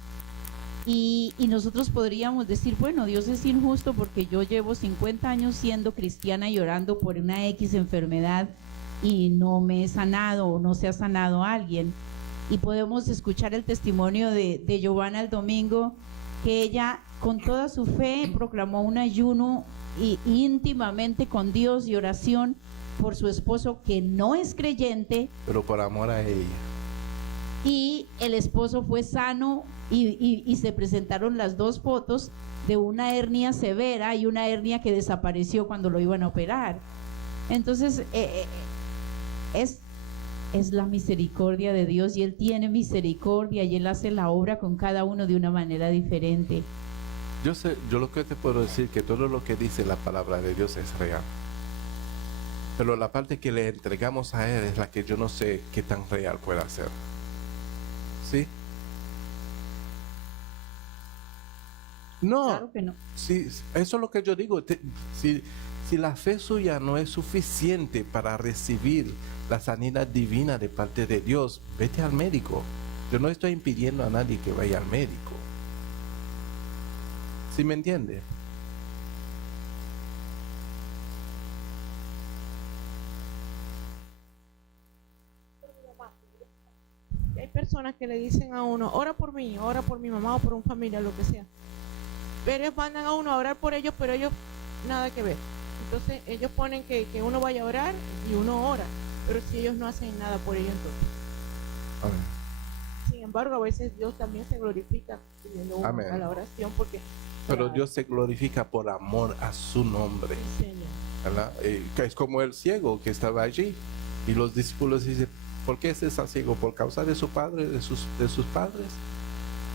Y nosotros podríamos decir, bueno, Dios es injusto porque yo llevo 50 años siendo cristiana y orando por una X enfermedad y no me he sanado o no se ha sanado a alguien. Y podemos escuchar el testimonio de Giovanna el domingo, que ella con toda su fe proclamó un ayuno íntimamente con Dios y oración por su esposo que no es creyente. Pero por amor a ella. Y el esposo fue sano y se presentaron las dos fotos de una hernia severa y una hernia que desapareció cuando lo iban a operar. Entonces es la misericordia de Dios, y Él tiene misericordia y Él hace la obra con cada uno de una manera diferente. Yo lo que te puedo decir que todo lo que dice la palabra de Dios es real. Pero la parte que le entregamos a Él es la que yo no sé qué tan real pueda ser. ¿Sí? No. Claro que no. Sí, eso es lo que yo digo. Si la fe suya no es suficiente para recibir la sanidad divina de parte de Dios, vete al médico. Yo no estoy impidiendo a nadie que vaya al médico. ¿Sí me entiende? Hay personas que le dicen a uno, ora por mí, ora por mi mamá o por un familiar, lo que sea. Pero ellos mandan a uno a orar por ellos, pero ellos nada que ver. Entonces ellos ponen que uno vaya a orar y uno ora, pero si ellos no hacen nada por ellos, entonces. Amén. Sin embargo, a veces Dios también se glorifica pidiendo uno Amén. a la oración, porque Pero Dios se glorifica por amor a su nombre. Sí, Señor. ¿Verdad? Que es como el ciego que estaba allí y los discípulos dicen, ¿por qué se está ciego? ¿Por causa de su padre, de sus padres?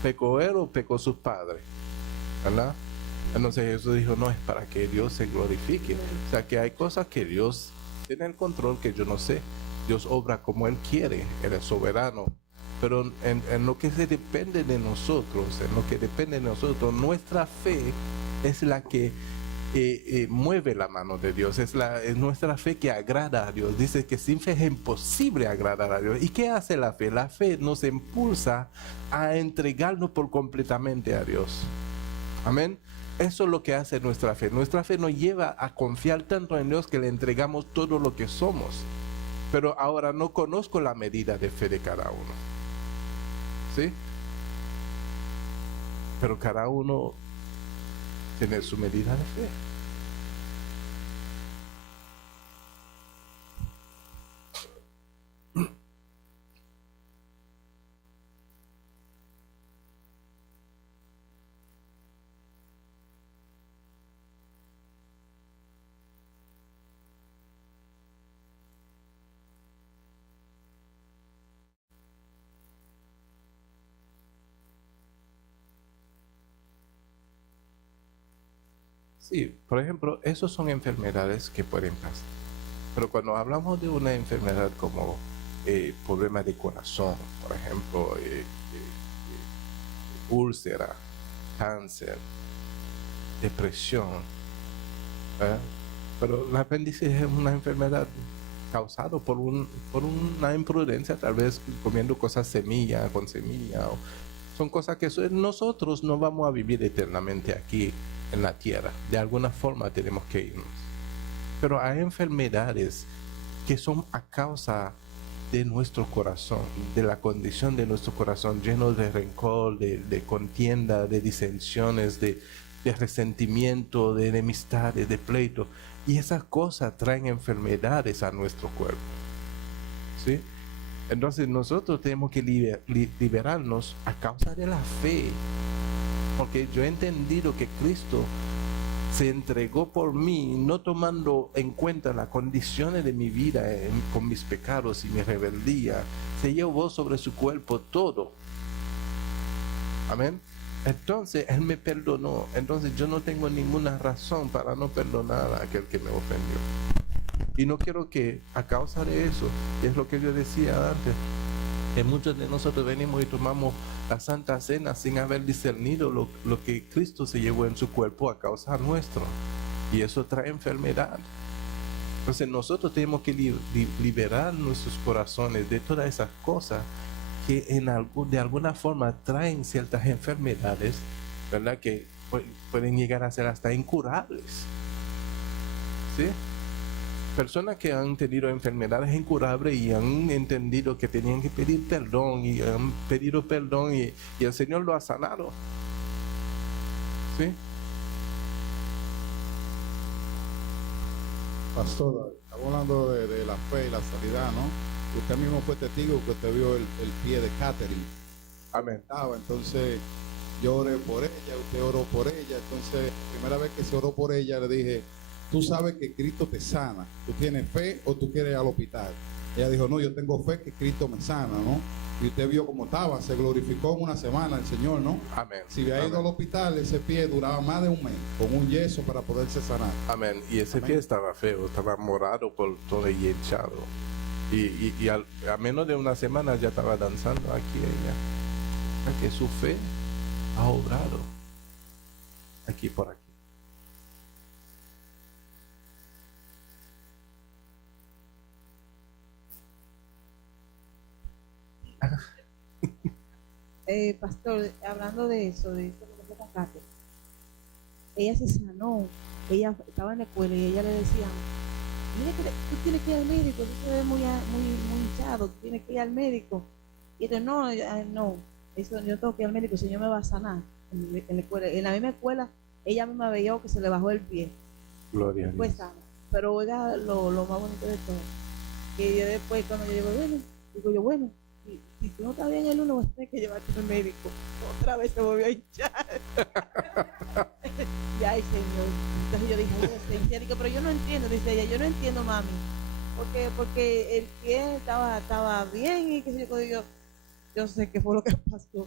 ¿Pecó él o pecó sus padres? ¿Verdad? Entonces Jesús dijo, no, es para que Dios se glorifique. O sea, que hay cosas que Dios tiene el control que yo no sé. Dios obra como Él quiere, Él es soberano. Pero en lo que se depende de nosotros, nuestra fe es la que mueve la mano de Dios, es nuestra fe que agrada a Dios. Dice que sin fe es imposible agradar a Dios. ¿Y qué hace la fe? La fe nos impulsa a entregarnos por completamente a Dios. Amén. Eso es lo que hace nuestra fe. Nuestra fe nos lleva a confiar tanto en Dios que le entregamos todo lo que somos. Pero ahora no conozco la medida de fe de cada uno. ¿Sí? Pero cada uno tiene su medida de fe. Sí, por ejemplo, esas son enfermedades que pueden pasar. Pero cuando hablamos de una enfermedad como problemas de corazón, por ejemplo, úlcera, cáncer, depresión. Pero la apéndice es una enfermedad causada por una imprudencia, tal vez comiendo cosas con semilla. Son cosas que nosotros no vamos a vivir eternamente aquí en la tierra. De alguna forma tenemos que irnos. Pero hay enfermedades que son a causa de nuestro corazón, de la condición de nuestro corazón lleno de rencor, de contienda, de disensiones, de resentimiento, de enemistades, de pleito. Y esas cosas traen enfermedades a nuestro cuerpo. ¿Sí? Entonces nosotros tenemos que liberarnos a causa de la fe. Porque yo he entendido que Cristo se entregó por mí, no tomando en cuenta las condiciones de mi vida con mis pecados y mi rebeldía. Se llevó sobre su cuerpo todo. Amén. Entonces Él me perdonó. Entonces yo no tengo ninguna razón para no perdonar a aquel que me ofendió. Y no quiero que a causa de eso, y es lo que yo decía antes, que muchos de nosotros venimos y tomamos la Santa Cena sin haber discernido lo que Cristo se llevó en su cuerpo a causa nuestro. Y eso trae enfermedad. Entonces nosotros tenemos que liberar nuestros corazones de todas esas cosas que de alguna forma traen ciertas enfermedades, ¿verdad? Que pueden llegar a ser hasta incurables. ¿Sí? Personas que han tenido enfermedades incurables y han entendido que tenían que pedir perdón y han pedido perdón y el Señor lo ha sanado. ¿Sí? Pastor, estamos hablando de la fe y la sanidad, ¿no? Usted mismo fue testigo que usted vio el pie de Catherine. Amén. Entonces yo oré por ella, usted oró por ella. Entonces, la primera vez que se oró por ella, le dije, tú sabes que Cristo te sana. ¿Tú tienes fe o tú quieres ir al hospital? Ella dijo, no, yo tengo fe que Cristo me sana, ¿no? Y usted vio cómo estaba, se glorificó en una semana el Señor, ¿no? Amén. Si había ido al hospital, ese pie duraba más de un mes, con un yeso para poderse sanar. Amén. Y ese pie estaba feo, estaba morado por todo y hinchado. Y a menos de una semana ya estaba danzando aquí ella. Que su fe ha obrado aquí por aquí. Pastor, hablando de eso que pasó con Kate, ella se sanó. Ella estaba en la escuela y ella le decía, mire que tú tienes que ir al médico, tú te ves muy hinchado, tú tienes que ir al médico. Y entonces, no, eso yo tengo que ir al médico, el Señor me va a sanar. En la escuela, en la misma escuela, ella misma veía que se le bajó el pie. Gloria a Dios. Sana. Pero oiga lo más bonito de todo, que yo después cuando yo digo, bueno, si tú no estás bien el lunes, vas a tener que llevarte al médico. Otra vez se volvió a hinchar. Y ay, Señor. Entonces yo dije, digo, pero yo no entiendo. Dice ella, yo no entiendo, mami. Porque el pie estaba bien y que yo sé qué fue lo que pasó.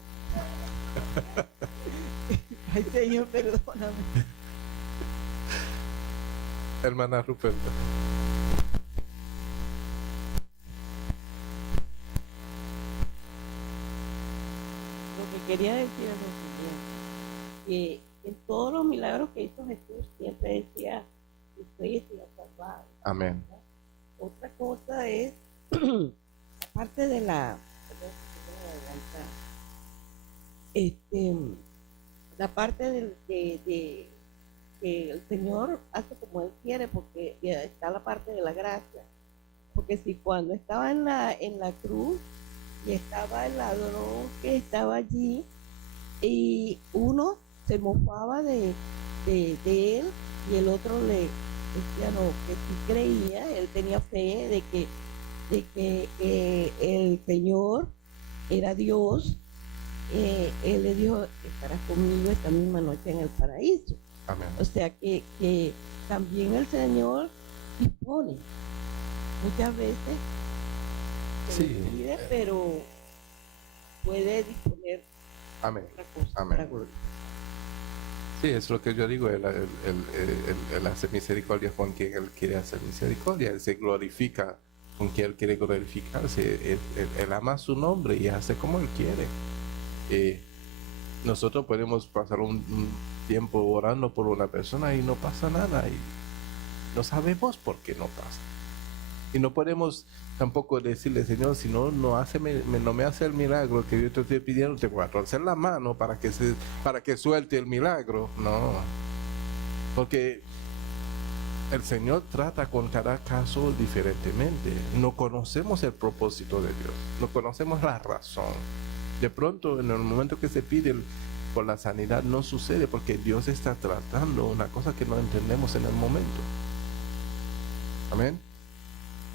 Ay, Señor, perdóname. Hermana Ruperta. Quería decir lo siguiente, que en todos los milagros que hizo Jesús siempre decía, ustedes se han salvado. Amén. ¿No? Otra cosa es, aparte de la parte de que el Señor hace como Él quiere, porque está la parte de la gracia. Porque si cuando estaba en la cruz, y estaba el ladrón que estaba allí y uno se mofaba de él y el otro le decía no, que sí creía, él tenía fe de que el Señor era Dios. Él le dijo, estarás conmigo esta misma noche en el paraíso. Amén. O sea que también el Señor dispone muchas veces. Sí. Pide, pero puede disponer Amén. otra cosa. Amén. Para gloria. Sí, es lo que yo digo, él hace misericordia con quien Él quiere hacer misericordia, Él se glorifica con quien Él quiere glorificarse, él ama su nombre y hace como Él quiere. Nosotros podemos pasar un tiempo orando por una persona y no pasa nada y no sabemos por qué no pasa. Y no podemos tampoco decirle, Señor, si no, no me hace el milagro que yo te estoy pidiendo, te voy a torcer la mano para que suelte el milagro. No, porque el Señor trata con cada caso diferentemente. No conocemos el propósito de Dios, no conocemos la razón. De pronto, en el momento que se pide por la sanidad, no sucede porque Dios está tratando una cosa que no entendemos en el momento. Amén.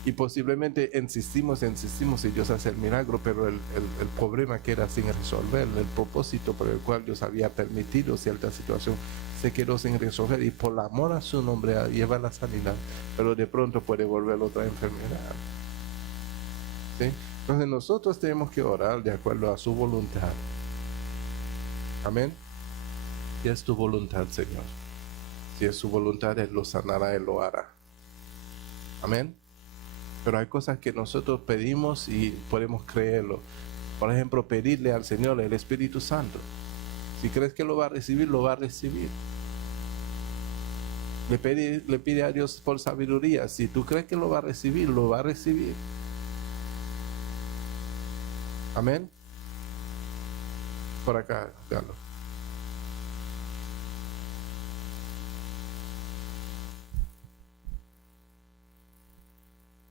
Y posiblemente insistimos y Dios hace el milagro, pero el problema queda sin resolver. El propósito por el cual Dios había permitido cierta situación se quedó sin resolver, y por amor a su nombre lleva la sanidad, pero de pronto puede volver otra enfermedad. ¿Sí? Entonces nosotros tenemos que orar de acuerdo a su voluntad. Amén. Si es tu voluntad, Señor, si es su voluntad, Él lo sanará, Él lo hará. Amén. Pero hay cosas que nosotros pedimos y podemos creerlo. Por ejemplo, pedirle al Señor el Espíritu Santo. Si crees que lo va a recibir, lo va a recibir. Le pide a Dios por sabiduría. Si tú crees que lo va a recibir, lo va a recibir. Amén. Por acá, Carlos.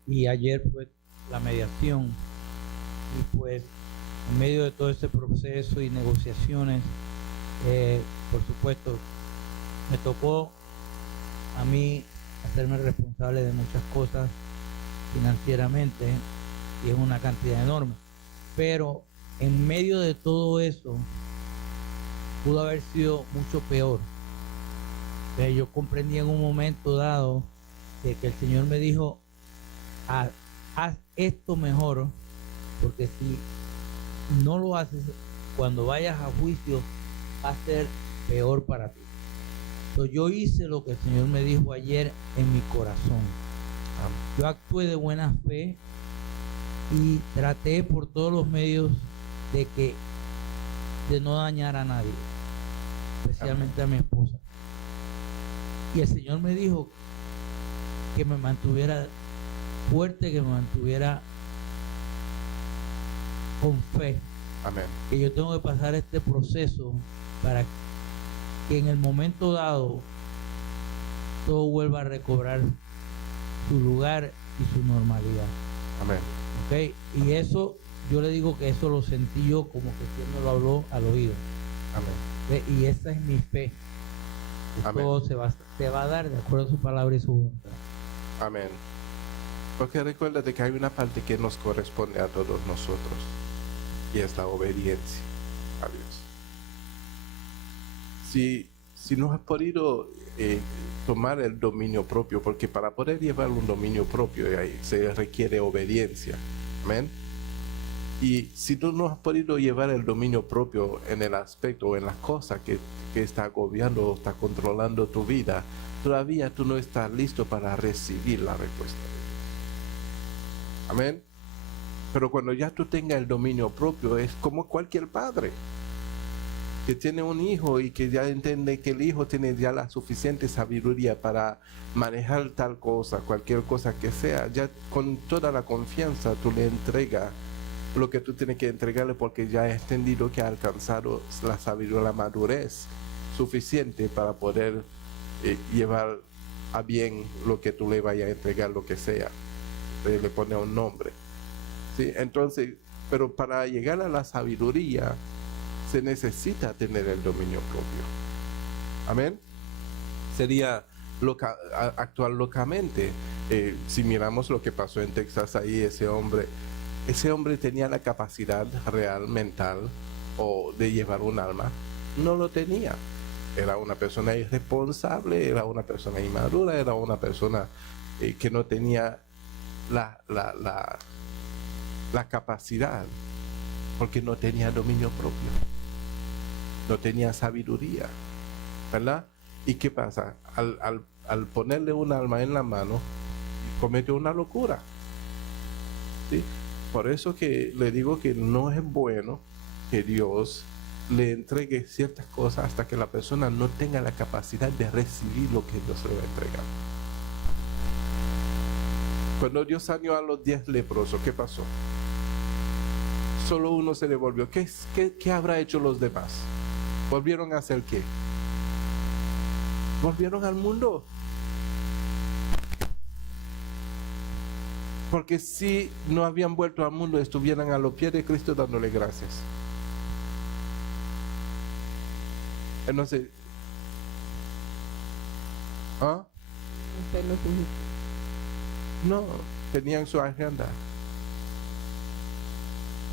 Y ayer fue la mediación, y pues en medio de todo este proceso y negociaciones, por supuesto me tocó a mí hacerme responsable de muchas cosas financieramente, y es una cantidad enorme, pero en medio de todo eso pudo haber sido mucho peor. Pero yo comprendí en un momento dado de que el Señor me dijo: haz esto mejor, porque si no lo haces, cuando vayas a juicio va a ser peor para ti. Entonces yo hice lo que el Señor me dijo ayer en mi corazón. Yo actué de buena fe y traté por todos los medios de no dañar a nadie, especialmente a mi esposa. Y el Señor me dijo que me mantuviera fuerte, que me mantuviera con fe. Amén. Que yo tengo que pasar este proceso para que en el momento dado todo vuelva a recobrar su lugar y su normalidad. Amén. ¿Okay? Y eso, yo le digo que eso lo sentí yo como que Dios me lo habló al oído. Amén. ¿Okay? Y esa es mi fe. Que Amén. todo se va a dar de acuerdo a su palabra y su voluntad. Amén. Porque recuérdate que hay una parte que nos corresponde a todos nosotros, y es la obediencia a Dios. Si no has podido tomar el dominio propio, porque para poder llevar un dominio propio se requiere obediencia. Amén. Y si tú no has podido llevar el dominio propio en el aspecto o en las cosas que está agobiando o está controlando tu vida, todavía tú no estás listo para recibir la respuesta de Dios. Amén. Pero cuando ya tú tengas el dominio propio, es como cualquier padre que tiene un hijo y que ya entiende que el hijo tiene ya la suficiente sabiduría para manejar tal cosa, cualquier cosa que sea. Ya con toda la confianza tú le entregas lo que tú tienes que entregarle, porque ya ha entendido que ha alcanzado la sabiduría, la madurez suficiente para poder llevar a bien lo que tú le vayas a entregar, lo que sea. Le pone un nombre. ¿Sí? Entonces, pero para llegar a la sabiduría se necesita tener el dominio propio. Amén. Sería actuar locamente. Si miramos lo que pasó en Texas, ahí ese hombre tenía la capacidad real, mental, o de llevar un alma. No lo tenía. Era una persona irresponsable, era una persona inmadura, era una persona que no tenía la capacidad, porque no tenía dominio propio, no tenía sabiduría, ¿verdad? ¿Y qué pasa? Al ponerle un alma en la mano, cometió una locura. ¿Sí? Por eso que le digo que no es bueno que Dios le entregue ciertas cosas hasta que la persona no tenga la capacidad de recibir lo que Dios le va a entregar. Cuando Dios sanó a los 10 leprosos, ¿qué pasó? Solo uno se devolvió. ¿Qué habrá hecho los demás? ¿Volvieron a hacer qué? Volvieron al mundo. Porque si no habían vuelto al mundo, estuvieran a los pies de Cristo dándole gracias. Entonces, ¿ah? Usted lo sugiere. No, tenían su agenda.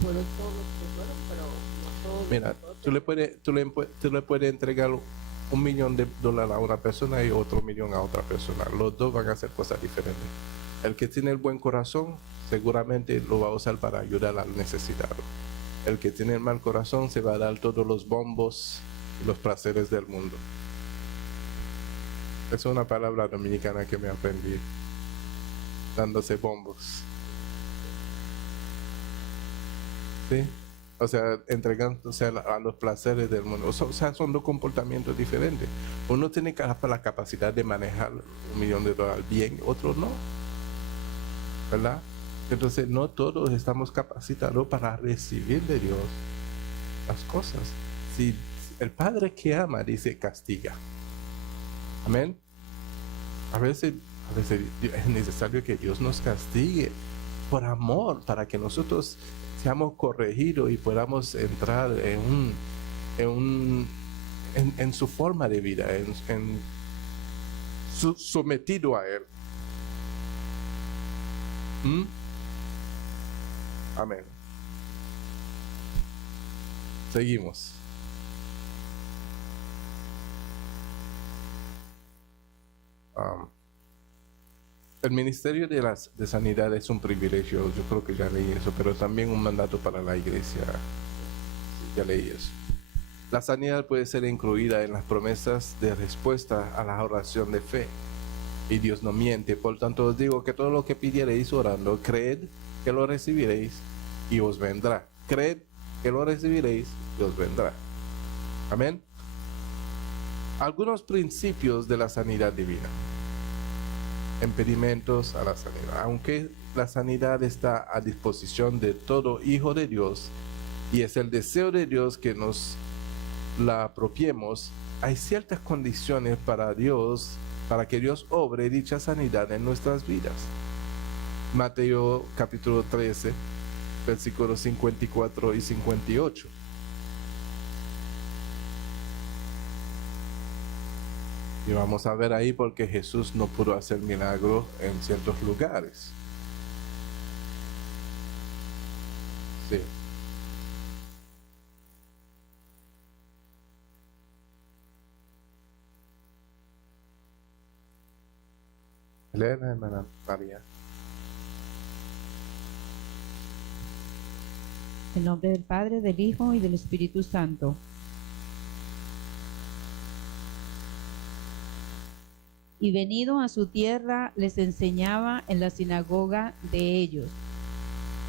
Fueron todos los que fueron, pero no todos. Mira, tú le puedes entregar $1 millón a una persona y otro millón a otra persona. Los dos van a hacer cosas diferentes. El que tiene el buen corazón seguramente lo va a usar para ayudar al necesitado. El que tiene el mal corazón se va a dar todos los bombos y los placeres del mundo. Es una palabra dominicana que me aprendí, dándose bombos. ¿Sí? O sea, entregándose a los placeres del mundo. O sea, son dos comportamientos diferentes. Uno tiene la capacidad de manejar $1 millón bien, otro no. ¿Verdad? Entonces, no todos estamos capacitados para recibir de Dios las cosas. Si el Padre que ama, dice, castiga. Amén. A veces es necesario que Dios nos castigue por amor, para que nosotros seamos corregidos y podamos entrar en su forma de vida, sometido a Él. Amén. Seguimos. El ministerio de sanidad es un privilegio, yo creo que ya leí eso, pero también un mandato para la iglesia. Ya leí eso. La sanidad puede ser incluida en las promesas de respuesta a la oración de fe. Y Dios no miente, por tanto os digo que todo lo que pidiereis orando, creed que lo recibiréis y os vendrá. Creed que lo recibiréis y os vendrá. Amén. Algunos principios de la sanidad divina. Impedimentos a la sanidad. Aunque la sanidad está a disposición de todo hijo de Dios y es el deseo de Dios que nos la apropiemos, hay ciertas condiciones para que Dios obre dicha sanidad en nuestras vidas. Mateo capítulo 13, versículos 54 y 58. Y vamos a ver ahí porque Jesús no pudo hacer milagros en ciertos lugares. Sí. Léela, hermana María. En nombre del Padre, del Hijo y del Espíritu Santo. Y venido a su tierra, les enseñaba en la sinagoga de ellos,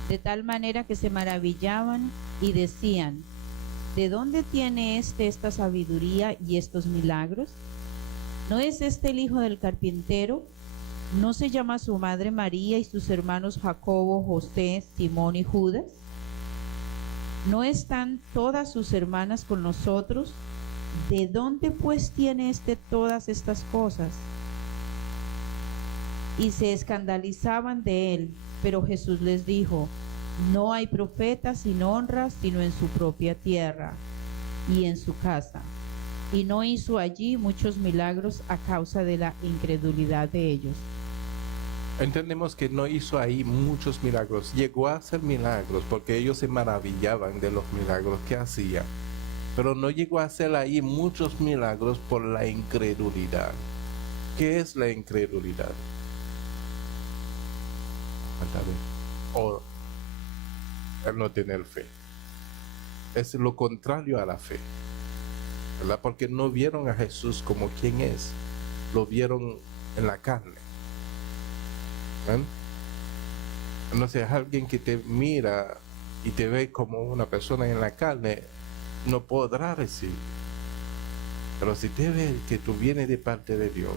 de tal manera que se maravillaban y decían: ¿de dónde tiene esta sabiduría y estos milagros? ¿No es este el hijo del carpintero? ¿No se llama su madre María y sus hermanos Jacobo, José, Simón y Judas? ¿No están todas sus hermanas con nosotros? ¿De dónde pues tiene todas estas cosas? Y se escandalizaban de él, pero Jesús les dijo: no hay profeta sin honra sino en su propia tierra y en su casa. Y no hizo allí muchos milagros a causa de la incredulidad de ellos. Entendemos que no hizo ahí muchos milagros. Llegó a hacer milagros porque ellos se maravillaban de los milagros que hacía. Pero no llegó a hacer ahí muchos milagros por la incredulidad. ¿Qué es la incredulidad? O el no tener fe. Es lo contrario a la fe, ¿verdad? Porque no vieron a Jesús como quien es, lo vieron en la carne. ¿Ven? No sé, alguien que te mira y te ve como una persona en la carne, no podrá recibir. Pero si te ves que tú vienes de parte de Dios,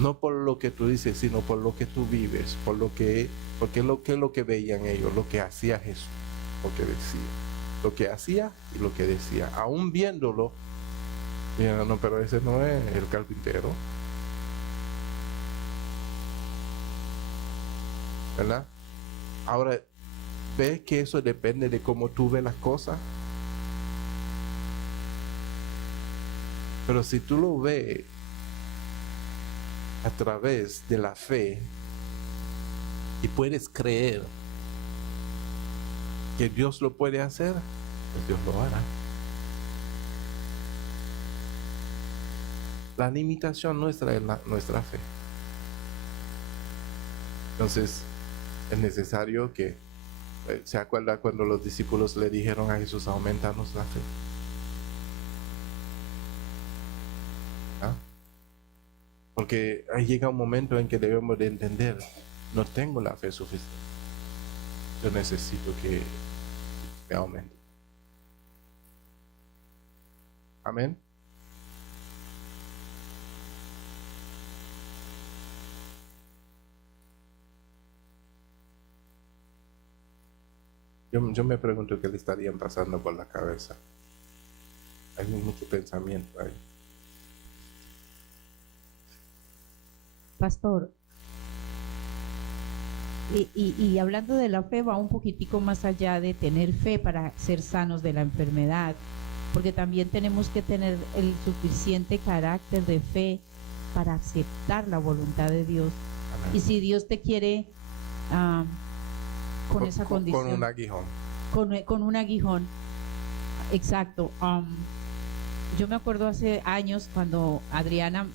no por lo que tú dices, sino por lo que tú vives, porque es lo que veían ellos, lo que hacía Jesús, lo que decía, lo que hacía y lo que decía. Aún viéndolo, dijeron, no, pero ese no es el carpintero, ¿verdad? Ahora, ¿ves que eso depende de cómo tú ves las cosas? Pero si tú lo ves a través de la fe y puedes creer que Dios lo puede hacer, pues Dios lo hará. La limitación nuestra es nuestra fe. Entonces, es necesario que, ¿se acuerda cuando los discípulos le dijeron a Jesús, aumentanos la fe? ¿Ah? Porque ahí llega un momento en que debemos de entender, no tengo la fe suficiente. Yo necesito que me aumente. Amén. Yo me pregunto qué le estarían pasando por la cabeza. Hay mucho pensamiento ahí. Pastor, y hablando de la fe, va un poquitico más allá de tener fe para ser sanos de la enfermedad, porque también tenemos que tener el suficiente carácter de fe para aceptar la voluntad de Dios. Amén. Y si Dios te quiere con esa condición, Con un aguijón. con un aguijón, exacto. Yo me acuerdo hace años cuando Adriana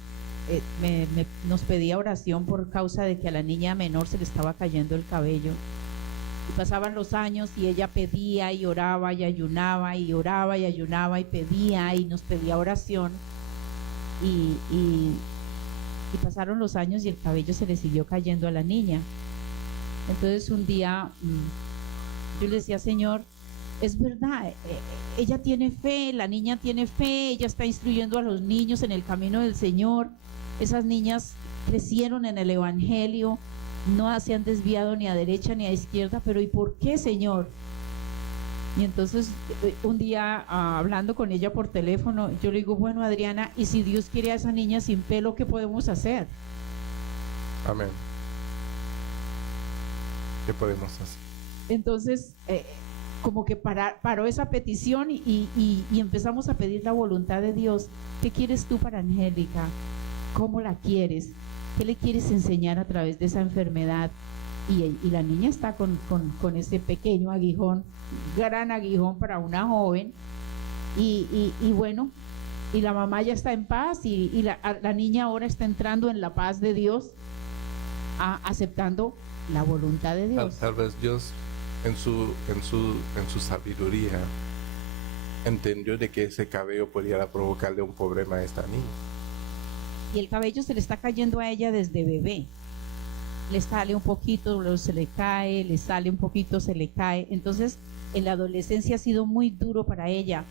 nos pedía oración por causa de que a la niña menor se le estaba cayendo el cabello. Y pasaban los años y ella pedía y oraba y ayunaba y oraba y ayunaba y pedía y nos pedía oración. Y pasaron los años y el cabello se le siguió cayendo a la niña. Entonces un día yo le decía, Señor, es verdad, ella tiene fe, la niña tiene fe, ella está instruyendo a los niños en el camino del Señor. Esas niñas crecieron en el Evangelio, no se han desviado ni a derecha ni a izquierda, pero ¿y por qué, Señor? Y entonces un día hablando con ella por teléfono, yo le digo, bueno, Adriana, ¿y si Dios quiere a esa niña sin pelo, qué podemos hacer? Amén. ¿Qué podemos hacer? Entonces, como que paró esa petición y empezamos a pedir la voluntad de Dios. ¿Qué quieres tú para Angélica? ¿Cómo la quieres? ¿Qué le quieres enseñar a través de esa enfermedad? Y la niña está con ese pequeño aguijón, gran aguijón para una joven. Y bueno, y la mamá ya está en paz y la niña ahora está entrando en la paz de Dios, aceptando la voluntad de Dios. Tal vez Dios en su sabiduría entendió de que ese cabello podía provocarle un problema a esta niña. Y el cabello se le está cayendo a ella desde bebé. Le sale un poquito, luego se le cae, le sale un poquito, se le cae. Entonces, en la adolescencia ha sido muy duro para ella.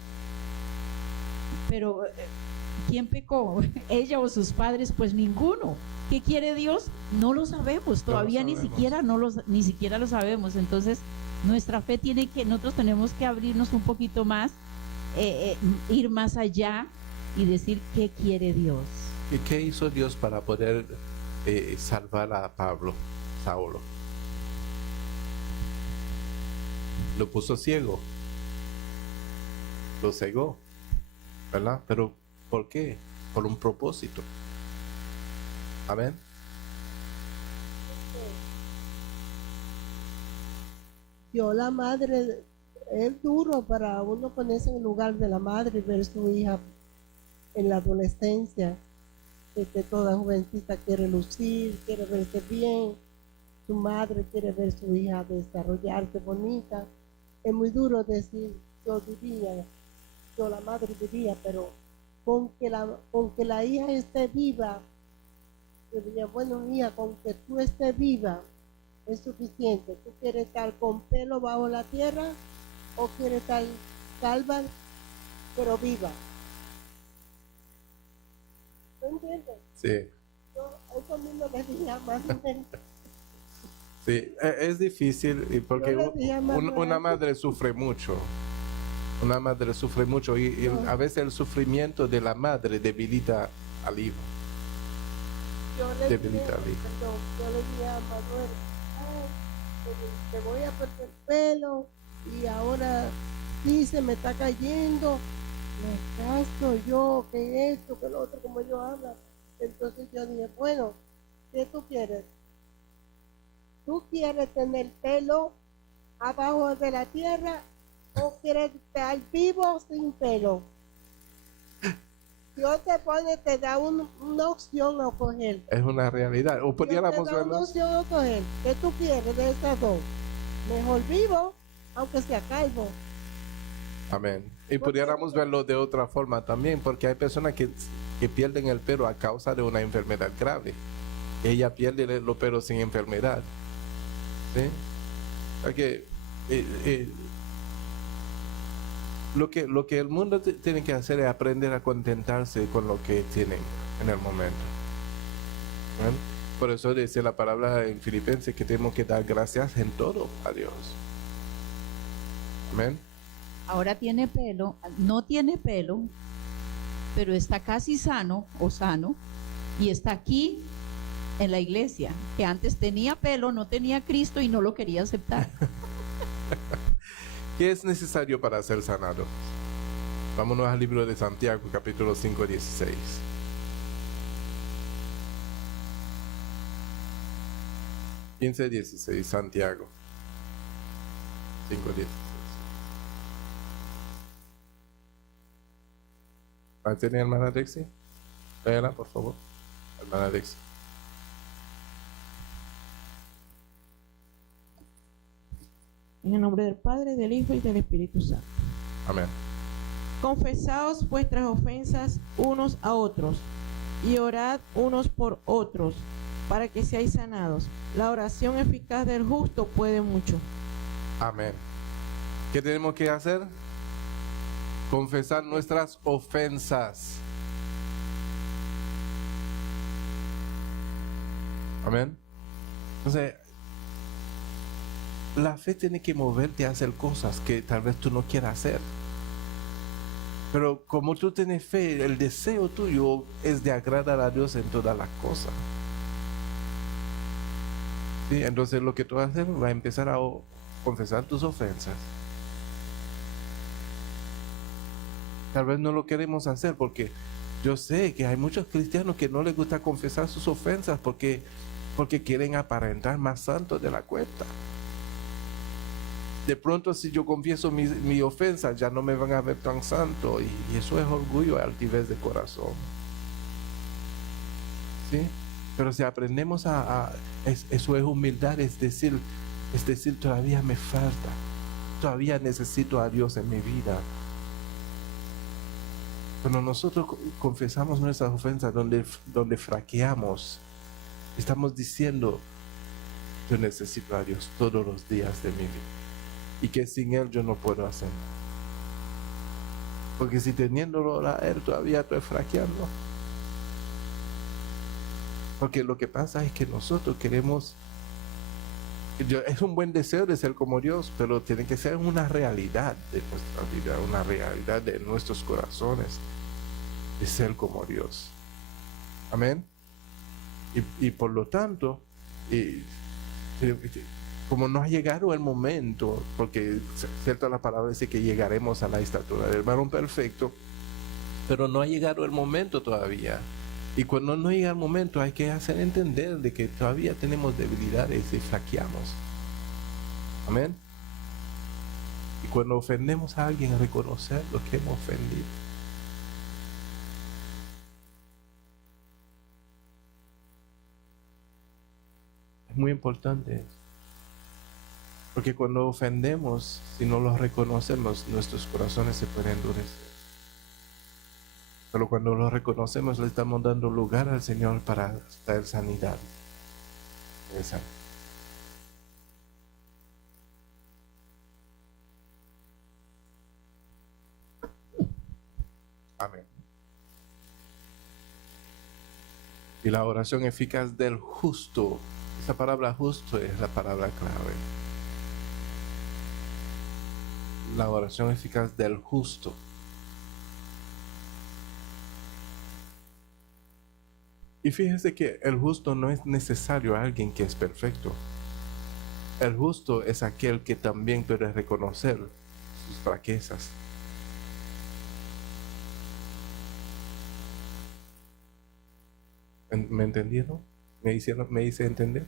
Pero, ¿quién pecó? ¿Ella o sus padres? Pues ninguno. ¿Qué quiere Dios? No lo sabemos. Todavía ni siquiera lo sabemos. Entonces, nuestra fe nosotros tenemos que abrirnos un poquito más, ir más allá y decir qué quiere Dios. ¿Y qué hizo Dios para poder salvar a Saulo? Lo puso ciego, lo cegó, ¿verdad? Pero ¿por qué? Por un propósito. Amén. Yo, la madre, es duro para uno ponerse en el lugar de la madre y ver su hija en la adolescencia, que toda jovencita quiere lucir, quiere verse bien, su madre quiere ver su hija desarrollarse bonita. Es muy duro decir, yo la madre diría, pero con que la hija esté viva, yo diría, bueno, hija, con que tú estés viva es suficiente. Tú quieres estar con pelo bajo la tierra, o quiere estar salva pero viva? ¿Me entiendes? Sí. Yo eso mismo le dije a Manuel. Sí, es difícil y porque Yo le dije a Manuel. una madre sufre mucho. Una madre sufre mucho y a veces el sufrimiento de la madre debilita al hijo. Yo le dije, Debilita al hijo. perdón, yo le dije a Manuel, ay, te voy a perder el pelo y ahora sí se me está cayendo, me caso yo, que esto, que lo otro, como ellos hablan. Entonces yo dije, bueno, ¿qué tú quieres? ¿Tú quieres tener pelo abajo de la tierra o quieres estar vivo sin pelo? Dios te da una opción a coger. Es una realidad. O Dios pudiéramos te da una verlo. opción a coger. ¿Qué tú quieres de esas dos? Mejor vivo, aunque sea calvo. Amén. Y pudiéramos verlo de otra forma también, porque hay personas que pierden el pelo a causa de una enfermedad grave. Ella pierde los pelos sin enfermedad. ¿Sí? Porque lo que el mundo tiene que hacer es aprender a contentarse con lo que tienen en el momento. ¿Ven? Por eso dice la palabra en Filipenses que tenemos que dar gracias en todo a Dios. Amén. Ahora tiene pelo, no tiene pelo, pero está casi sano o sano y está aquí en la iglesia, que antes tenía pelo, no tenía Cristo y no lo quería aceptar. ¿Qué es necesario para ser sanado? Vámonos al libro de Santiago, capítulo 5, 16. Santiago 5, 16. ¿Va a tener hermana Dexi? Léela, por favor. Hermana Dexi. En el nombre del Padre, del Hijo y del Espíritu Santo. Amén. Confesaos vuestras ofensas unos a otros y orad unos por otros para que seáis sanados. La oración eficaz del justo puede mucho. Amén. ¿Qué tenemos que hacer? Confesar nuestras ofensas. Amén. Entonces, la fe tiene que moverte a hacer cosas que tal vez tú no quieras hacer. Pero como tú tienes fe, el deseo tuyo es de agradar a Dios en todas las cosas. ¿Sí? Entonces lo que tú vas a hacer, vas a empezar a confesar tus ofensas. Tal vez no lo queremos hacer porque yo sé que hay muchos cristianos que no les gusta confesar sus ofensas porque quieren aparentar más santos de la cuenta. De pronto si yo confieso mi ofensa ya no me van a ver tan santo y eso es orgullo y altivez de corazón. ¿Sí? Pero si aprendemos eso es humildad, es decir, todavía me falta, todavía necesito a Dios en mi vida. Cuando nosotros confesamos nuestras ofensas donde fraqueamos, estamos diciendo, yo necesito a Dios todos los días de mi vida y que sin Él yo no puedo hacer nada. Porque si teniéndolo a Él todavía estoy fraqueando. Porque lo que pasa es que nosotros queremos, es un buen deseo de ser como Dios, pero tiene que ser una realidad de nuestra vida, una realidad de nuestros corazones, de ser como Dios. Amén. Y por lo tanto, como no ha llegado el momento, porque cierta la palabra dice que llegaremos a la estatura del varón perfecto, pero no ha llegado el momento todavía. Y cuando no llega el momento hay que hacer entender de que todavía tenemos debilidades y flaqueamos. Amén. Y cuando ofendemos a alguien, reconocer lo que hemos ofendido. Es muy importante eso. Porque cuando ofendemos, si no lo reconocemos, nuestros corazones se pueden endurecer. Pero cuando lo reconocemos, le estamos dando lugar al Señor para traer sanidad. Y la oración eficaz del justo, esa palabra justo es la palabra clave. La oración eficaz del justo. Y fíjese que el justo no es necesario alguien que es perfecto. El justo es aquel que también puede reconocer sus fraquezas. ¿Me entendieron? ¿Me hice entender?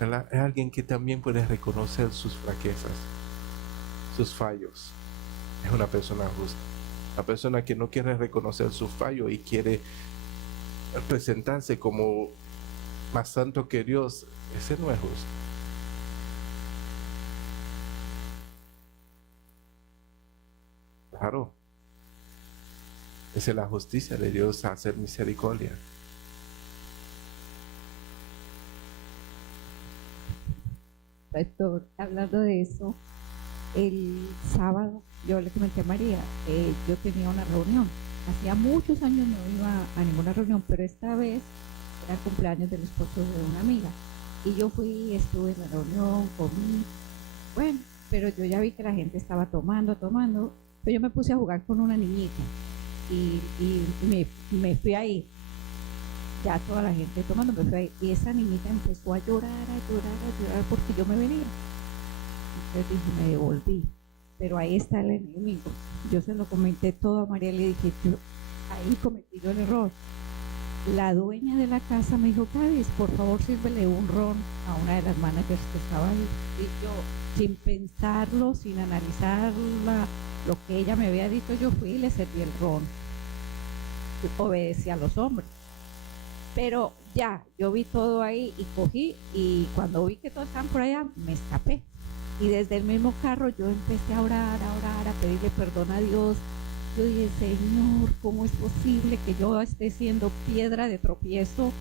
¿Verdad? Es alguien que también puede reconocer sus fraquezas, sus fallos. Es una persona justa. La persona que no quiere reconocer sus fallos y quiere presentarse como más santo que Dios, ese no es justo. Claro. Esa es la justicia de Dios, hacer misericordia. Pastor, hablando de eso, el sábado yo le comenté a María, yo tenía una reunión. Hacía muchos años no iba a ninguna reunión, pero esta vez era el cumpleaños del esposo de una amiga. Y yo fui, estuve en la reunión, comí. Bueno, pero yo ya vi que la gente estaba tomando. Pero yo me puse a jugar con una niñita y me fui ahí. Ya toda la gente tomando, me fui ahí. Y esa niñita empezó a llorar porque yo me venía. Entonces dije, me devolví. Pero ahí está el enemigo. Yo se lo comenté todo a María, le dije, ahí cometí yo el error. La dueña de la casa me dijo, Cádiz, por favor sírvele un ron a una de las managers que estaba ahí. Y yo, sin pensarlo, sin analizar lo que ella me había dicho, yo fui y le serví el ron. Obedecí a los hombres. Pero ya, yo vi todo ahí y cogí, y cuando vi que todos estaban por allá, me escapé. Y desde el mismo carro yo empecé a orar, a pedirle perdón a Dios. Yo dije, Señor, ¿cómo es posible que yo esté siendo piedra de tropiezo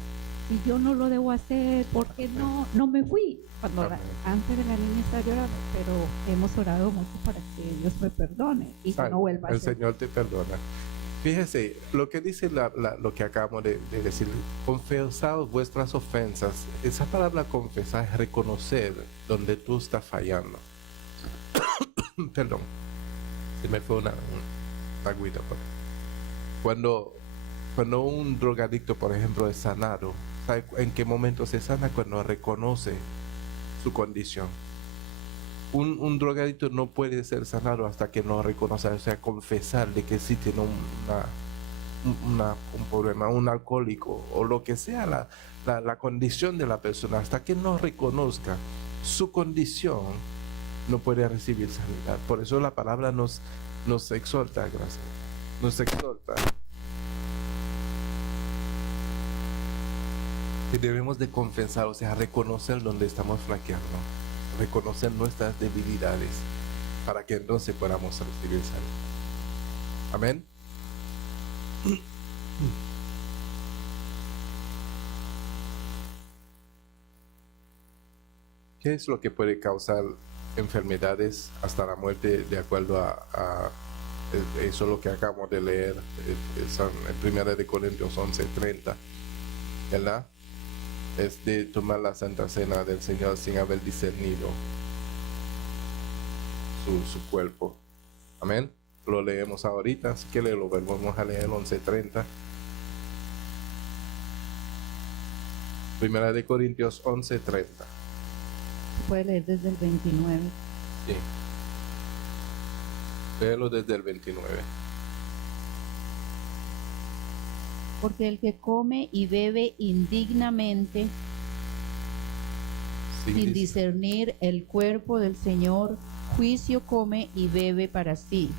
y yo no lo debo hacer? Porque no me fui cuando antes de la niña estaba llorando, pero hemos orado mucho para que Dios me perdone y que no vuelva a el ser. Señor te perdona. Fíjese, lo que dice lo que acabamos de decir, confesaos vuestras ofensas. Esa palabra confesar es reconocer donde tú estás fallando. Perdón, se me fue una agüita. Cuando un drogadicto, por ejemplo, es sanado, ¿sabe en qué momento se sana? Cuando reconoce su condición. Un drogadicto no puede ser sanado hasta que no reconoce, o sea, confesar de que sí tiene un problema, un alcohólico o lo que sea la condición de la persona. Hasta que no reconozca su condición, no puede recibir sanidad. Por eso la palabra nos exhorta, gracias, nos exhorta que debemos de confesar, o sea, reconocer donde estamos flaqueando, reconocer nuestras debilidades, para que entonces podamos recibir sanidad. Amén. ¿Qué es lo que puede causar enfermedades hasta la muerte, de acuerdo a eso es lo que acabamos de leer en 1 Corintios 11:30, ¿verdad? Es de tomar la Santa Cena del Señor sin haber discernido su cuerpo. Amén. Lo leemos ahorita, así que lo volvemos a leer 11:30. 1 Corintios 11:30. Puede leer desde el 29. Sí. Léelo desde el 29. Porque el que come y bebe indignamente, sin discernir el cuerpo del Señor, juicio come y bebe para sí.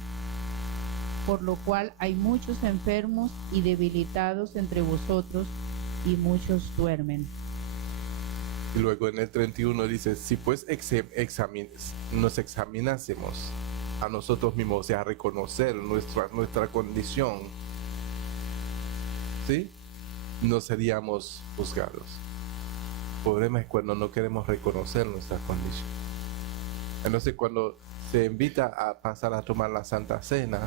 Por lo cual hay muchos enfermos y debilitados entre vosotros, y muchos duermen. Y luego en el 31 dice, si pues nos examinásemos a nosotros mismos, o sea, a reconocer nuestra condición, ¿sí? No seríamos juzgados. El problema es cuando no queremos reconocer nuestra condición. Entonces, cuando se invita a pasar a tomar la Santa Cena,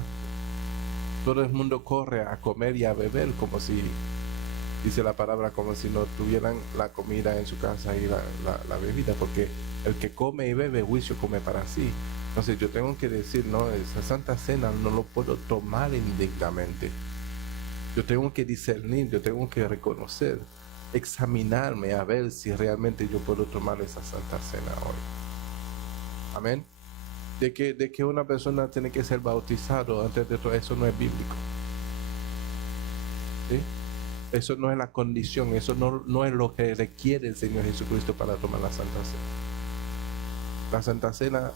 todo el mundo corre a comer y a beber como si dice la palabra, como si no tuvieran la comida en su casa y la bebida, porque el que come y bebe, juicio come para sí. Entonces yo tengo que decir, no, esa Santa Cena no lo puedo tomar indignamente. Yo tengo que discernir, yo tengo que reconocer, examinarme a ver si realmente yo puedo tomar esa Santa Cena hoy. Amén. De que una persona tiene que ser bautizado antes de todo, eso no es bíblico. ¿Sí? Eso no es la condición, eso no es lo que requiere el Señor Jesucristo para tomar la Santa Cena. La Santa Cena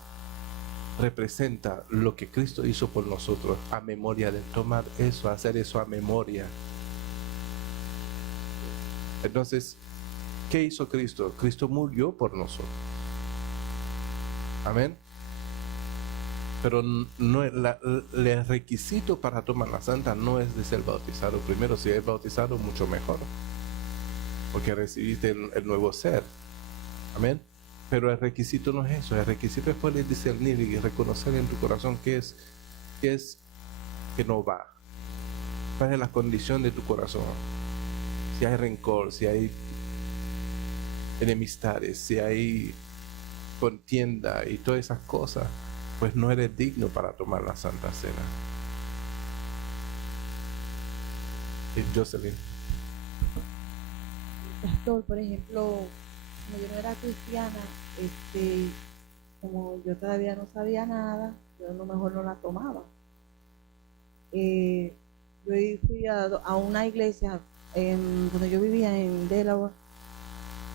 representa lo que Cristo hizo por nosotros, a memoria de tomar eso, hacer eso a memoria. Entonces, ¿qué hizo Cristo? Cristo murió por nosotros. Amén. Pero no, el requisito para tomar la Santa no es de ser bautizado primero. Si es bautizado, mucho mejor, porque recibiste el nuevo ser. Amén. Pero el requisito no es eso. El requisito es poder discernir y reconocer en tu corazón qué es que no va. ¿Cuál es la condición de tu corazón? Si hay rencor, si hay enemistades, si hay contienda y todas esas cosas, pues no eres digno para tomar la Santa Cena. Jocelyn. Pastor, por ejemplo, como yo no era cristiana, como yo todavía no sabía nada, yo a lo mejor no la tomaba. Yo fui a una iglesia donde yo vivía en Delaware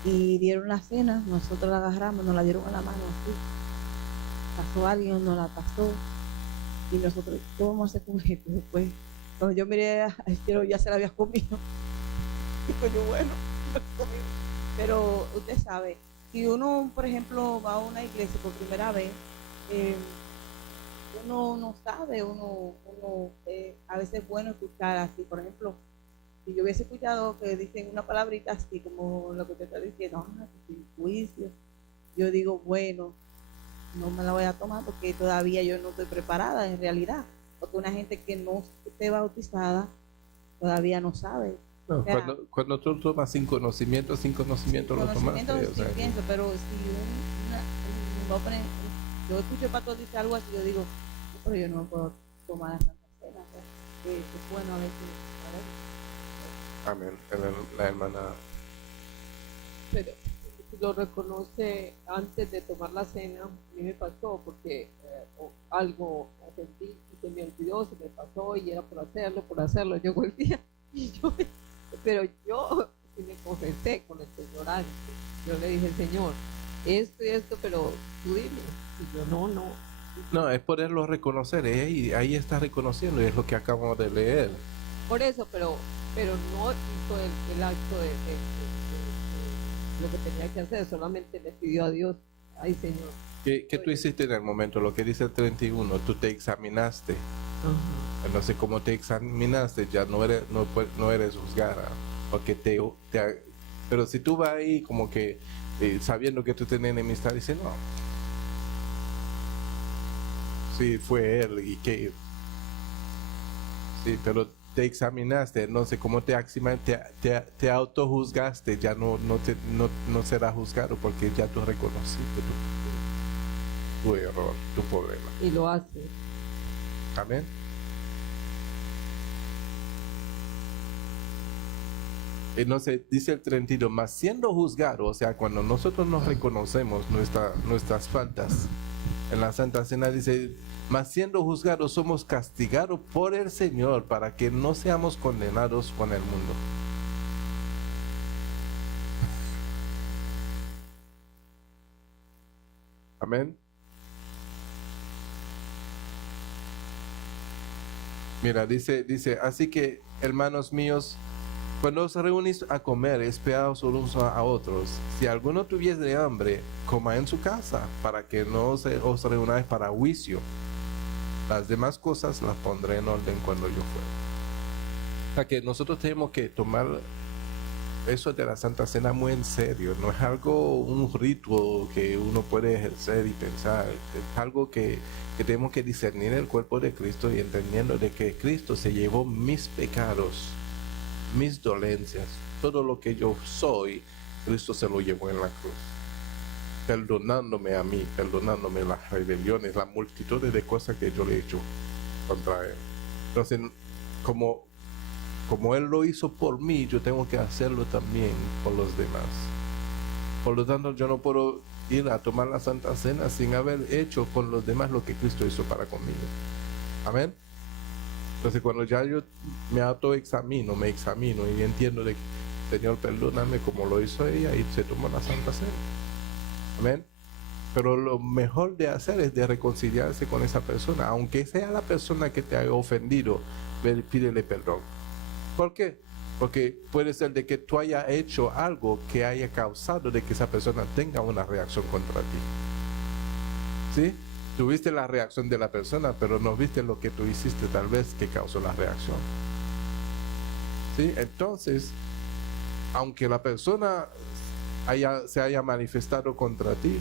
y dieron la cena, nosotros la agarramos, nos la dieron a la mano así. Pasó alguien, nos la pasó y nosotros, ¿qué vamos a hacer con esto? Después, cuando yo miré a cielo, ya se la había comido. Digo yo, bueno, pero usted sabe, si uno, por ejemplo, va a una iglesia por primera vez, uno no sabe, a veces es bueno escuchar así. Por ejemplo, si yo hubiese escuchado que dicen una palabrita así, como lo que usted está diciendo, sin juicio, yo digo, bueno, no me la voy a tomar porque todavía yo no estoy preparada en realidad, porque una gente que no esté bautizada todavía no sabe. No, O sea, cuando tú tomas sin conocimiento lo tomaste. Sí, pienso, pero si yo escucho el pastor dice algo así, yo digo, pero yo no puedo tomar la Santa Cena. O sea, es bueno a veces. Amén. La hermana. Pero lo reconoce antes de tomar la cena. A mí me pasó porque algo sentí y se me olvidó, se me pasó y era por hacerlo. Llegó el día pero yo me confesé con el Señor antes. Yo le dije, Señor, esto y esto, pero tú dime. Y yo, no. No, es poderlo reconocer, ahí está reconociendo, y es lo que acabamos de leer. Por eso, pero no hizo el acto de lo que tenía que hacer, solamente le pidió a Dios, ay Señor. ¿Qué tú hiciste en el momento? Lo que dice el 31, tú te examinaste. Ajá. Entonces, como te examinaste, ya no eres juzgada, porque pero si tú vas ahí como que sabiendo que tú tienes enemistad, dices, no, sí, fue él y que sí, pero te examinaste, no sé cómo te autojuzgaste, ya no será juzgado porque ya tú reconociste tu error, tu problema. Y lo hace. Amén. Entonces dice el 32, mas siendo juzgado, o sea, cuando nosotros nos reconocemos nuestras faltas, en la Santa Cena dice, mas siendo juzgados somos castigados por el Señor para que no seamos condenados con el mundo. Amén. Mira, dice, así que, hermanos míos, cuando os reunís a comer, esperaos unos a otros. Si alguno tuviese hambre, coma en su casa, para que no os reunáis para juicio. Las demás cosas las pondré en orden cuando yo fuera. O sea que nosotros tenemos que tomar eso de la Santa Cena muy en serio. No es algo, un ritual que uno puede ejercer y pensar. Es algo que tenemos que discernir el cuerpo de Cristo y entendiendo de que Cristo se llevó mis pecados mis dolencias, todo lo que yo soy, Cristo se lo llevó en la cruz, perdonándome a mí, perdonándome las rebeliones, la multitud de cosas que yo le he hecho contra Él. Entonces, como Él lo hizo por mí, yo tengo que hacerlo también por los demás. Por lo tanto, yo no puedo ir a tomar la Santa Cena sin haber hecho con los demás lo que Cristo hizo para conmigo. Amén. Entonces, cuando ya yo me autoexamino, me examino y entiendo de que, Señor, perdóname como lo hizo ella, y se toma la Santa Cena. Amén. Pero lo mejor de hacer es de reconciliarse con esa persona, aunque sea la persona que te haya ofendido, pídele perdón. ¿Por qué? Porque puede ser de que tú hayas hecho algo que haya causado de que esa persona tenga una reacción contra ti. ¿Sí? Tuviste la reacción de la persona, pero no viste lo que tú hiciste tal vez que causó la reacción. ¿Sí? Entonces, aunque la persona se haya manifestado contra ti,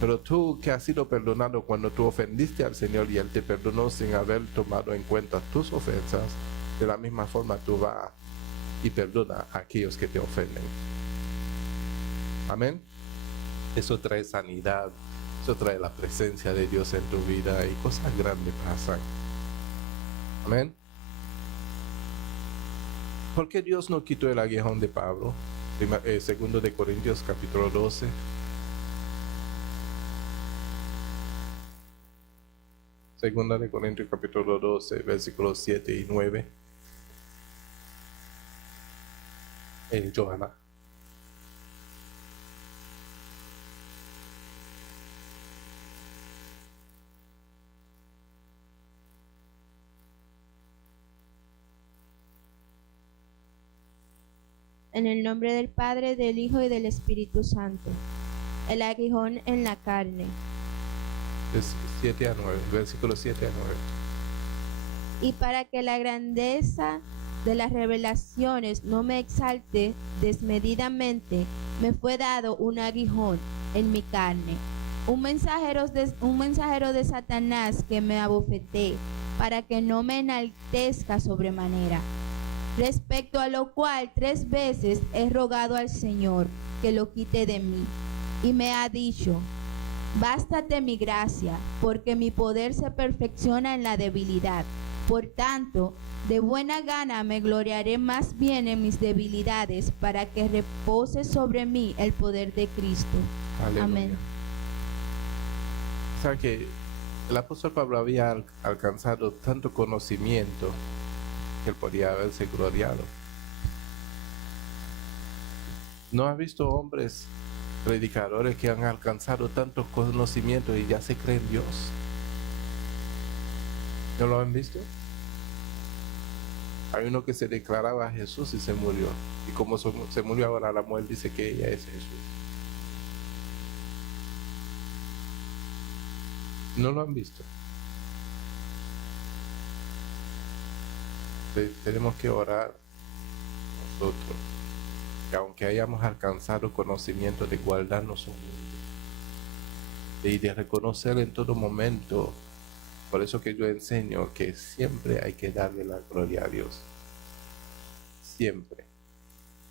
pero tú que has sido perdonado cuando tú ofendiste al Señor y Él te perdonó sin haber tomado en cuenta tus ofensas, de la misma forma tú vas y perdona a aquellos que te ofenden. Amén. Eso trae sanidad, eso trae la presencia de Dios en tu vida y cosas grandes pasan. Amén. ¿Por qué Dios no quitó el aguijón de Pablo? Segundo de Corintios capítulo 12. Segunda de Corintios capítulo 12, versículos 7 y 9. Johanna. En el nombre del Padre, del Hijo y del Espíritu Santo. El aguijón en la carne. 7 a 9, versículos 7 a 9. Y para que la grandeza de las revelaciones no me exalte desmedidamente, me fue dado un aguijón en mi carne, un mensajero de Satanás que me abofeté, para que no me enaltezca sobremanera. Respecto a lo cual 3 veces he rogado al Señor que lo quite de mí, y me ha dicho: bástate mi gracia, porque mi poder se perfecciona en la debilidad. Por tanto, de buena gana me gloriaré más bien en mis debilidades, para que repose sobre mí el poder de Cristo. Aleluya. Amén. O sea que el apóstol Pablo había alcanzado tanto conocimiento que él podía haberse gloriado. ¿No has visto hombres predicadores que han alcanzado tantos conocimientos y ya se creen Dios? ¿No lo han visto? Hay uno que se declaraba a Jesús y se murió. Y como se murió ahora, la mujer dice que ella es Jesús. ¿No lo han visto? Tenemos que orar nosotros, que aunque hayamos alcanzado conocimiento, de guardarnos y de reconocer en todo momento. Por eso que yo enseño que siempre hay que darle la gloria a Dios. Siempre.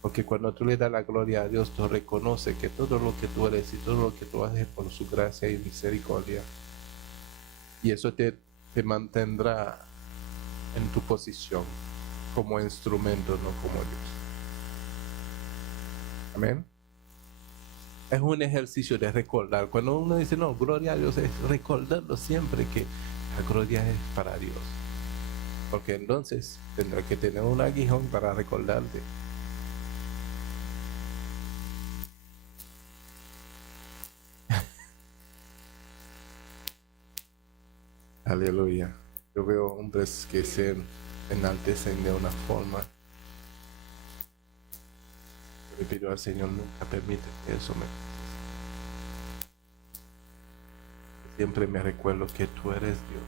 Porque cuando tú le das la gloria a Dios, tú reconoces que todo lo que tú eres y todo lo que tú haces por su gracia y misericordia. Y eso te mantendrá en tu posición como instrumento, no como Dios. Amén. Es un ejercicio de recordar. Cuando uno dice, no, gloria a Dios, es recordando siempre que la gloria es para Dios. Porque entonces tendrá que tener un aguijón para recordarte. Aleluya. Yo veo hombres que se enaltecen de una forma. Le pido al Señor, nunca permite que eso me... Siempre me recuerdo que tú eres Dios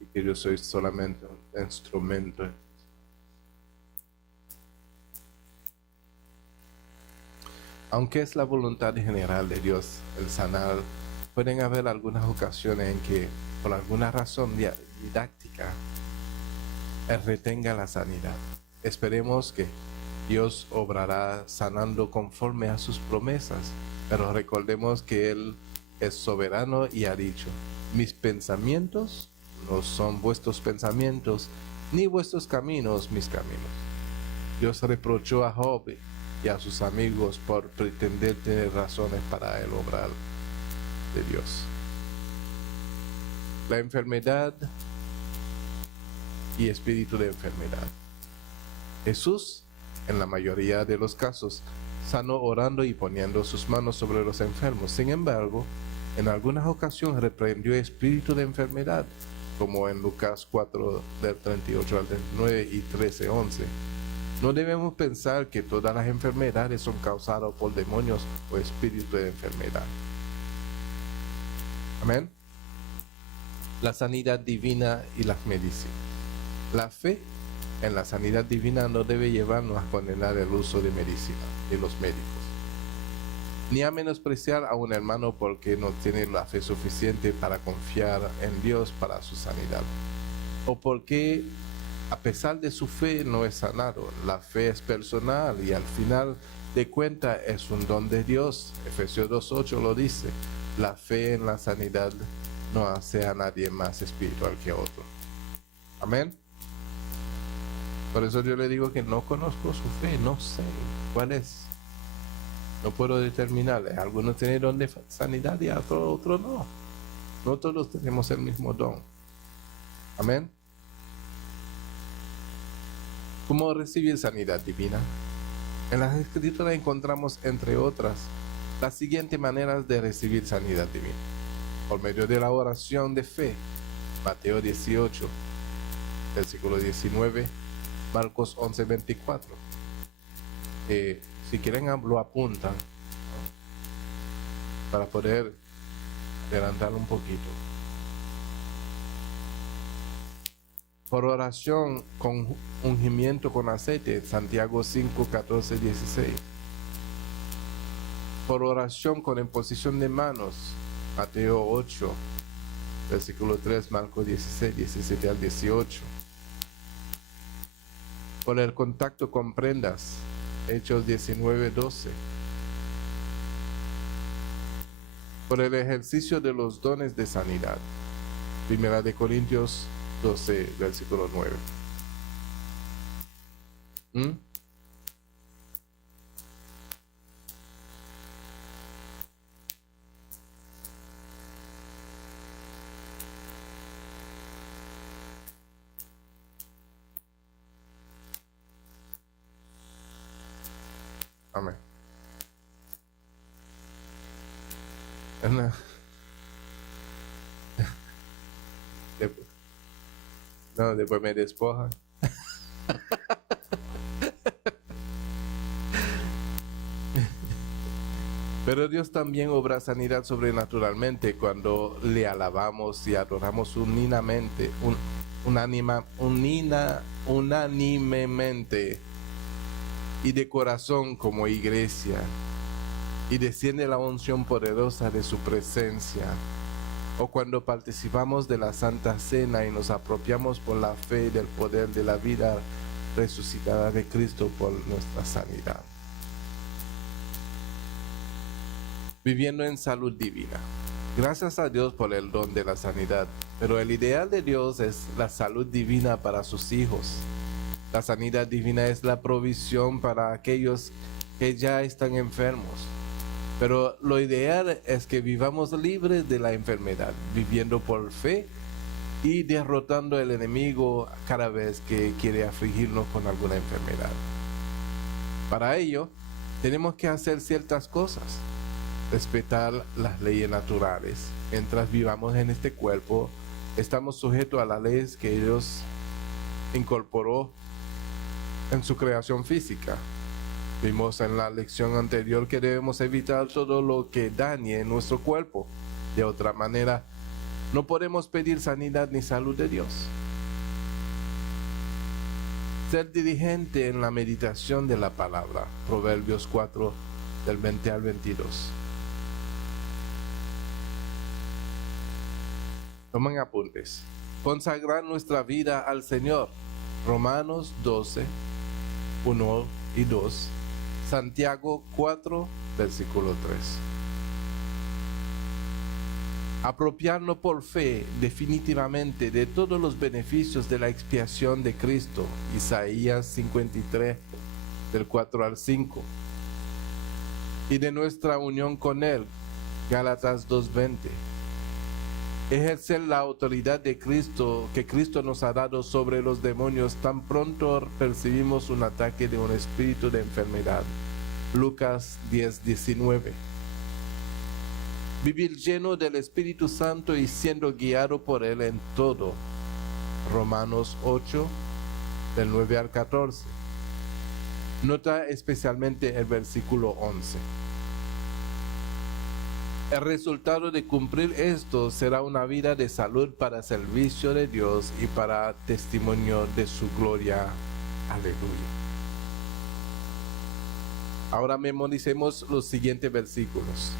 y que yo soy solamente un instrumento. Aunque es la voluntad general de Dios el sanar, pueden haber algunas ocasiones en que por alguna razón didáctica Él retenga la sanidad. Esperemos que Dios obrará sanando conforme a sus promesas, pero recordemos que Él es soberano y ha dicho: mis pensamientos no son vuestros pensamientos, ni vuestros caminos mis caminos. Dios reprochó a Job y a sus amigos por pretender tener razones para el obrar de Dios. La enfermedad y espíritu de enfermedad. Jesús, en la mayoría de los casos, sanó orando y poniendo sus manos sobre los enfermos. Sin embargo, en algunas ocasiones reprendió espíritu de enfermedad, como en Lucas 4, del 38 al 39 y 13, 11. No debemos pensar que todas las enfermedades son causadas por demonios o espíritu de enfermedad. Amén. La sanidad divina y las medicinas. La fe en la sanidad divina no debe llevarnos a condenar el uso de medicina de los médicos, ni a menospreciar a un hermano porque no tiene la fe suficiente para confiar en Dios para su sanidad, o porque a pesar de su fe no es sanado. La fe es personal y al final de cuentas es un don de Dios. Efesios 2:8 lo dice: la fe en la sanidad no hace a nadie más espiritual que otro. Amén. Por eso yo le digo que no conozco su fe, no sé cuál es. No puedo determinarle. Algunos tienen don de sanidad y otros no. No todos tenemos el mismo don. Amén. ¿Cómo recibir sanidad divina? En las Escrituras encontramos, entre otras, las siguientes maneras de recibir sanidad divina. Por medio de la oración de fe, Mateo 18, versículo 19, Marcos 11, 24. Si quieren lo apuntan para poder adelantar un poquito. Por oración con ungimiento con aceite, Santiago 5, 14, 16. Por oración con imposición de manos, Mateo 8, versículo 3, Marcos 16, 17 al 18. Por el contacto con prendas, Hechos 19, 12. Por el ejercicio de los dones de sanidad, Primera de Corintios 12, versículo 9. Amén. No, después me despojan. Pero Dios también obra sanidad sobrenaturalmente cuando le alabamos y adoramos unánimemente y de corazón como iglesia, y desciende la unción poderosa de su presencia, o cuando participamos de la Santa Cena y nos apropiamos por la fe del poder de la vida resucitada de Cristo por nuestra sanidad. Viviendo en salud divina. Gracias a Dios por el don de la sanidad, pero el ideal de Dios es la salud divina para sus hijos. La sanidad divina es la provisión para aquellos que ya están enfermos. Pero lo ideal es que vivamos libres de la enfermedad, viviendo por fe y derrotando al enemigo cada vez que quiere afligirnos con alguna enfermedad. Para ello, tenemos que hacer ciertas cosas. Respetar las leyes naturales. Mientras vivamos en este cuerpo, estamos sujetos a las leyes que Dios incorporó en su creación física. Vimos en la lección anterior que debemos evitar todo lo que dañe nuestro cuerpo. De otra manera, no podemos pedir sanidad ni salud de Dios. Ser diligente en la meditación de la palabra. Proverbios 4, del 20 al 22. Tomen apuntes. Consagrar nuestra vida al Señor. Romanos 12, 1 y 2, Santiago 4, versículo 3. Apropiarnos por fe definitivamente de todos los beneficios de la expiación de Cristo, Isaías 53, del 4 al 5, y de nuestra unión con Él, Gálatas 2:20. Ejercer la autoridad de Cristo que Cristo nos ha dado sobre los demonios tan pronto percibimos un ataque de un espíritu de enfermedad, Lucas 10:19. Vivir lleno del Espíritu Santo y siendo guiado por Él en todo, Romanos 8, del 9 al 14. Nota especialmente el versículo 11. El resultado de cumplir esto será una vida de salud para servicio de Dios y para testimonio de su gloria. Aleluya. Ahora memoricemos los siguientes versículos.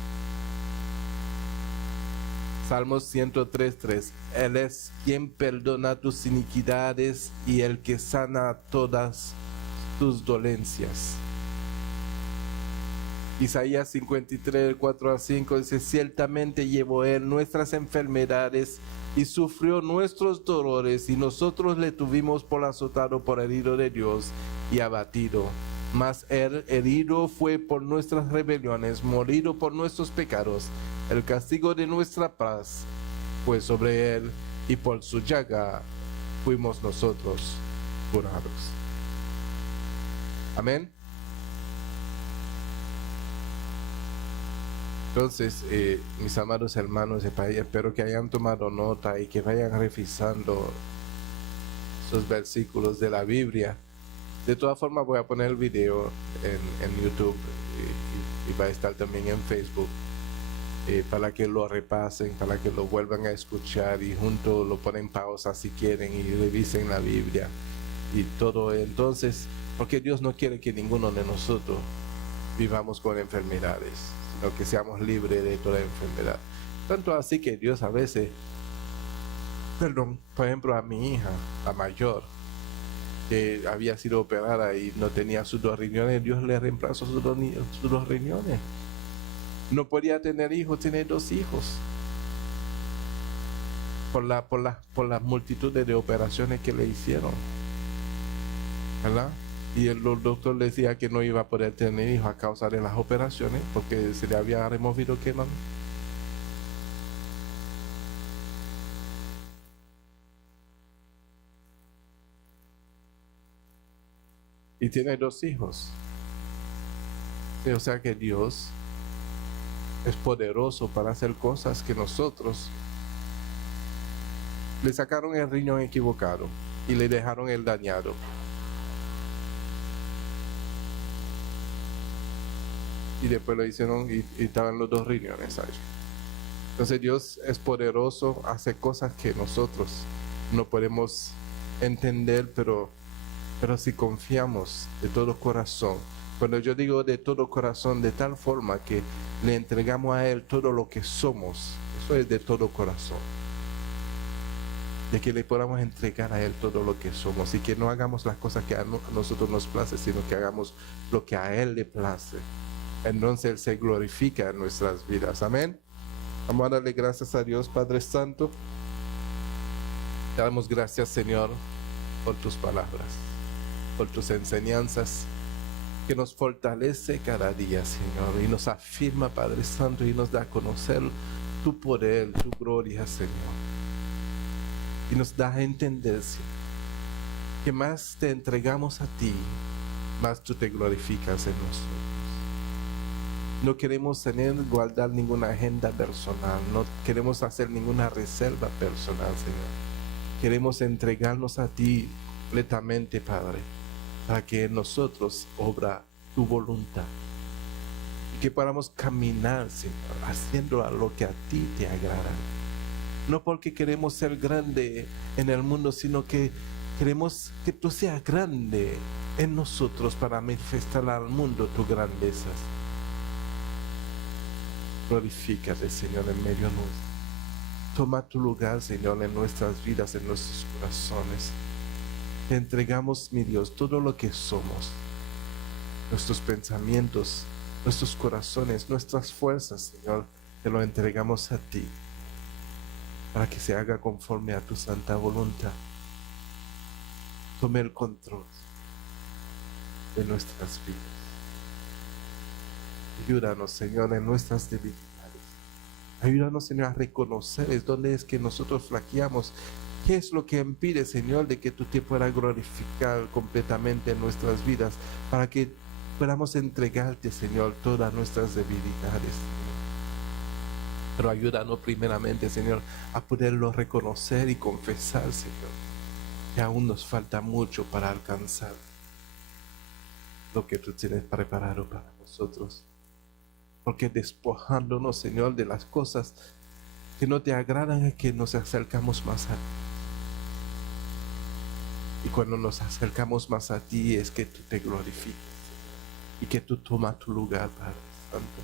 Salmos 103:3. Él es quien perdona tus iniquidades y el que sana todas tus dolencias. Isaías 53, 4 al 5 dice: ciertamente llevó él nuestras enfermedades y sufrió nuestros dolores, y nosotros le tuvimos por azotado, por herido de Dios y abatido. Mas él herido fue por nuestras rebeliones, molido por nuestros pecados. El castigo de nuestra paz fue sobre él, y por su llaga fuimos nosotros curados. Amén. Entonces, mis amados hermanos, espero que hayan tomado nota y que vayan revisando esos versículos de la Biblia. De todas formas, voy a poner el video en YouTube y va a estar también en Facebook para que lo repasen, para que lo vuelvan a escuchar y juntos lo ponen pausa si quieren y revisen la Biblia y todo. Entonces, porque Dios no quiere que ninguno de nosotros vivamos con enfermedades, sino que seamos libres de toda enfermedad. Tanto así que Dios a veces, por ejemplo a mi hija, la mayor, que había sido operada y no tenía sus 2 riñones, Dios le reemplazó sus dos riñones. No podía tener hijos, tiene 2 hijos. Por la multitud de operaciones que le hicieron, ¿verdad? Y el doctor le decía que no iba a poder tener hijos a causa de las operaciones porque se le había removido queman. Y tiene 2 hijos. O sea que Dios es poderoso para hacer cosas que nosotros le sacaron el riñón equivocado y le dejaron el dañado. Y después lo hicieron y estaban los 2 riñones allí. Entonces Dios es poderoso, hace cosas que nosotros no podemos entender, pero si confiamos de todo corazón. Cuando yo digo de todo corazón, de tal forma que le entregamos a Él todo lo que somos, eso es de todo corazón. De que le podamos entregar a Él todo lo que somos y que no hagamos las cosas que a nosotros nos place, sino que hagamos lo que a Él le place. Entonces Él se glorifica en nuestras vidas. Amén. Vamos a darle gracias a Dios, Padre Santo. Te damos gracias, Señor, por tus palabras, por tus enseñanzas, que nos fortalece cada día, Señor, y nos afirma, Padre Santo, y nos da a conocer tu poder, tu gloria, Señor. Y nos da a entender, Señor, que más te entregamos a ti, más tú te glorificas en nosotros. No queremos guardar ninguna agenda personal, no queremos hacer ninguna reserva personal, Señor. Queremos entregarnos a ti completamente, Padre, para que en nosotros obra tu voluntad. Y que podamos caminar, Señor, haciendo lo que a ti te agrada. No porque queremos ser grande en el mundo, sino que queremos que tú seas grande en nosotros para manifestar al mundo tu grandeza. Glorifícate, Señor, en medio nuestro. Toma tu lugar, Señor, en nuestras vidas, en nuestros corazones. Te entregamos, mi Dios, todo lo que somos, nuestros pensamientos, nuestros corazones, nuestras fuerzas, Señor, te lo entregamos a ti, para que se haga conforme a tu santa voluntad. Tome el control de nuestras vidas. Ayúdanos, Señor, en nuestras debilidades. Ayúdanos, Señor, a reconocer dónde es que nosotros flaqueamos. ¿Qué es lo que impide, Señor, de que tú te puedas glorificar completamente en nuestras vidas, para que podamos entregarte, Señor, todas nuestras debilidades? Pero ayúdanos primeramente, Señor, a poderlo reconocer y confesar, Señor, que aún nos falta mucho para alcanzar lo que tú tienes preparado para nosotros. Porque despojándonos, Señor, de las cosas que no te agradan, es que nos acercamos más a ti. Y cuando nos acercamos más a ti, es que tú te glorificas y que tú tomas tu lugar, Padre Santo.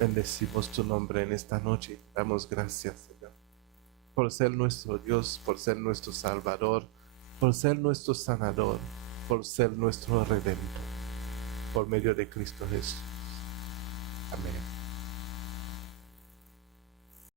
Bendecimos tu nombre en esta noche. Damos gracias, Señor, por ser nuestro Dios, por ser nuestro Salvador, por ser nuestro sanador, por ser nuestro Redentor, por medio de Cristo Jesús. Amén.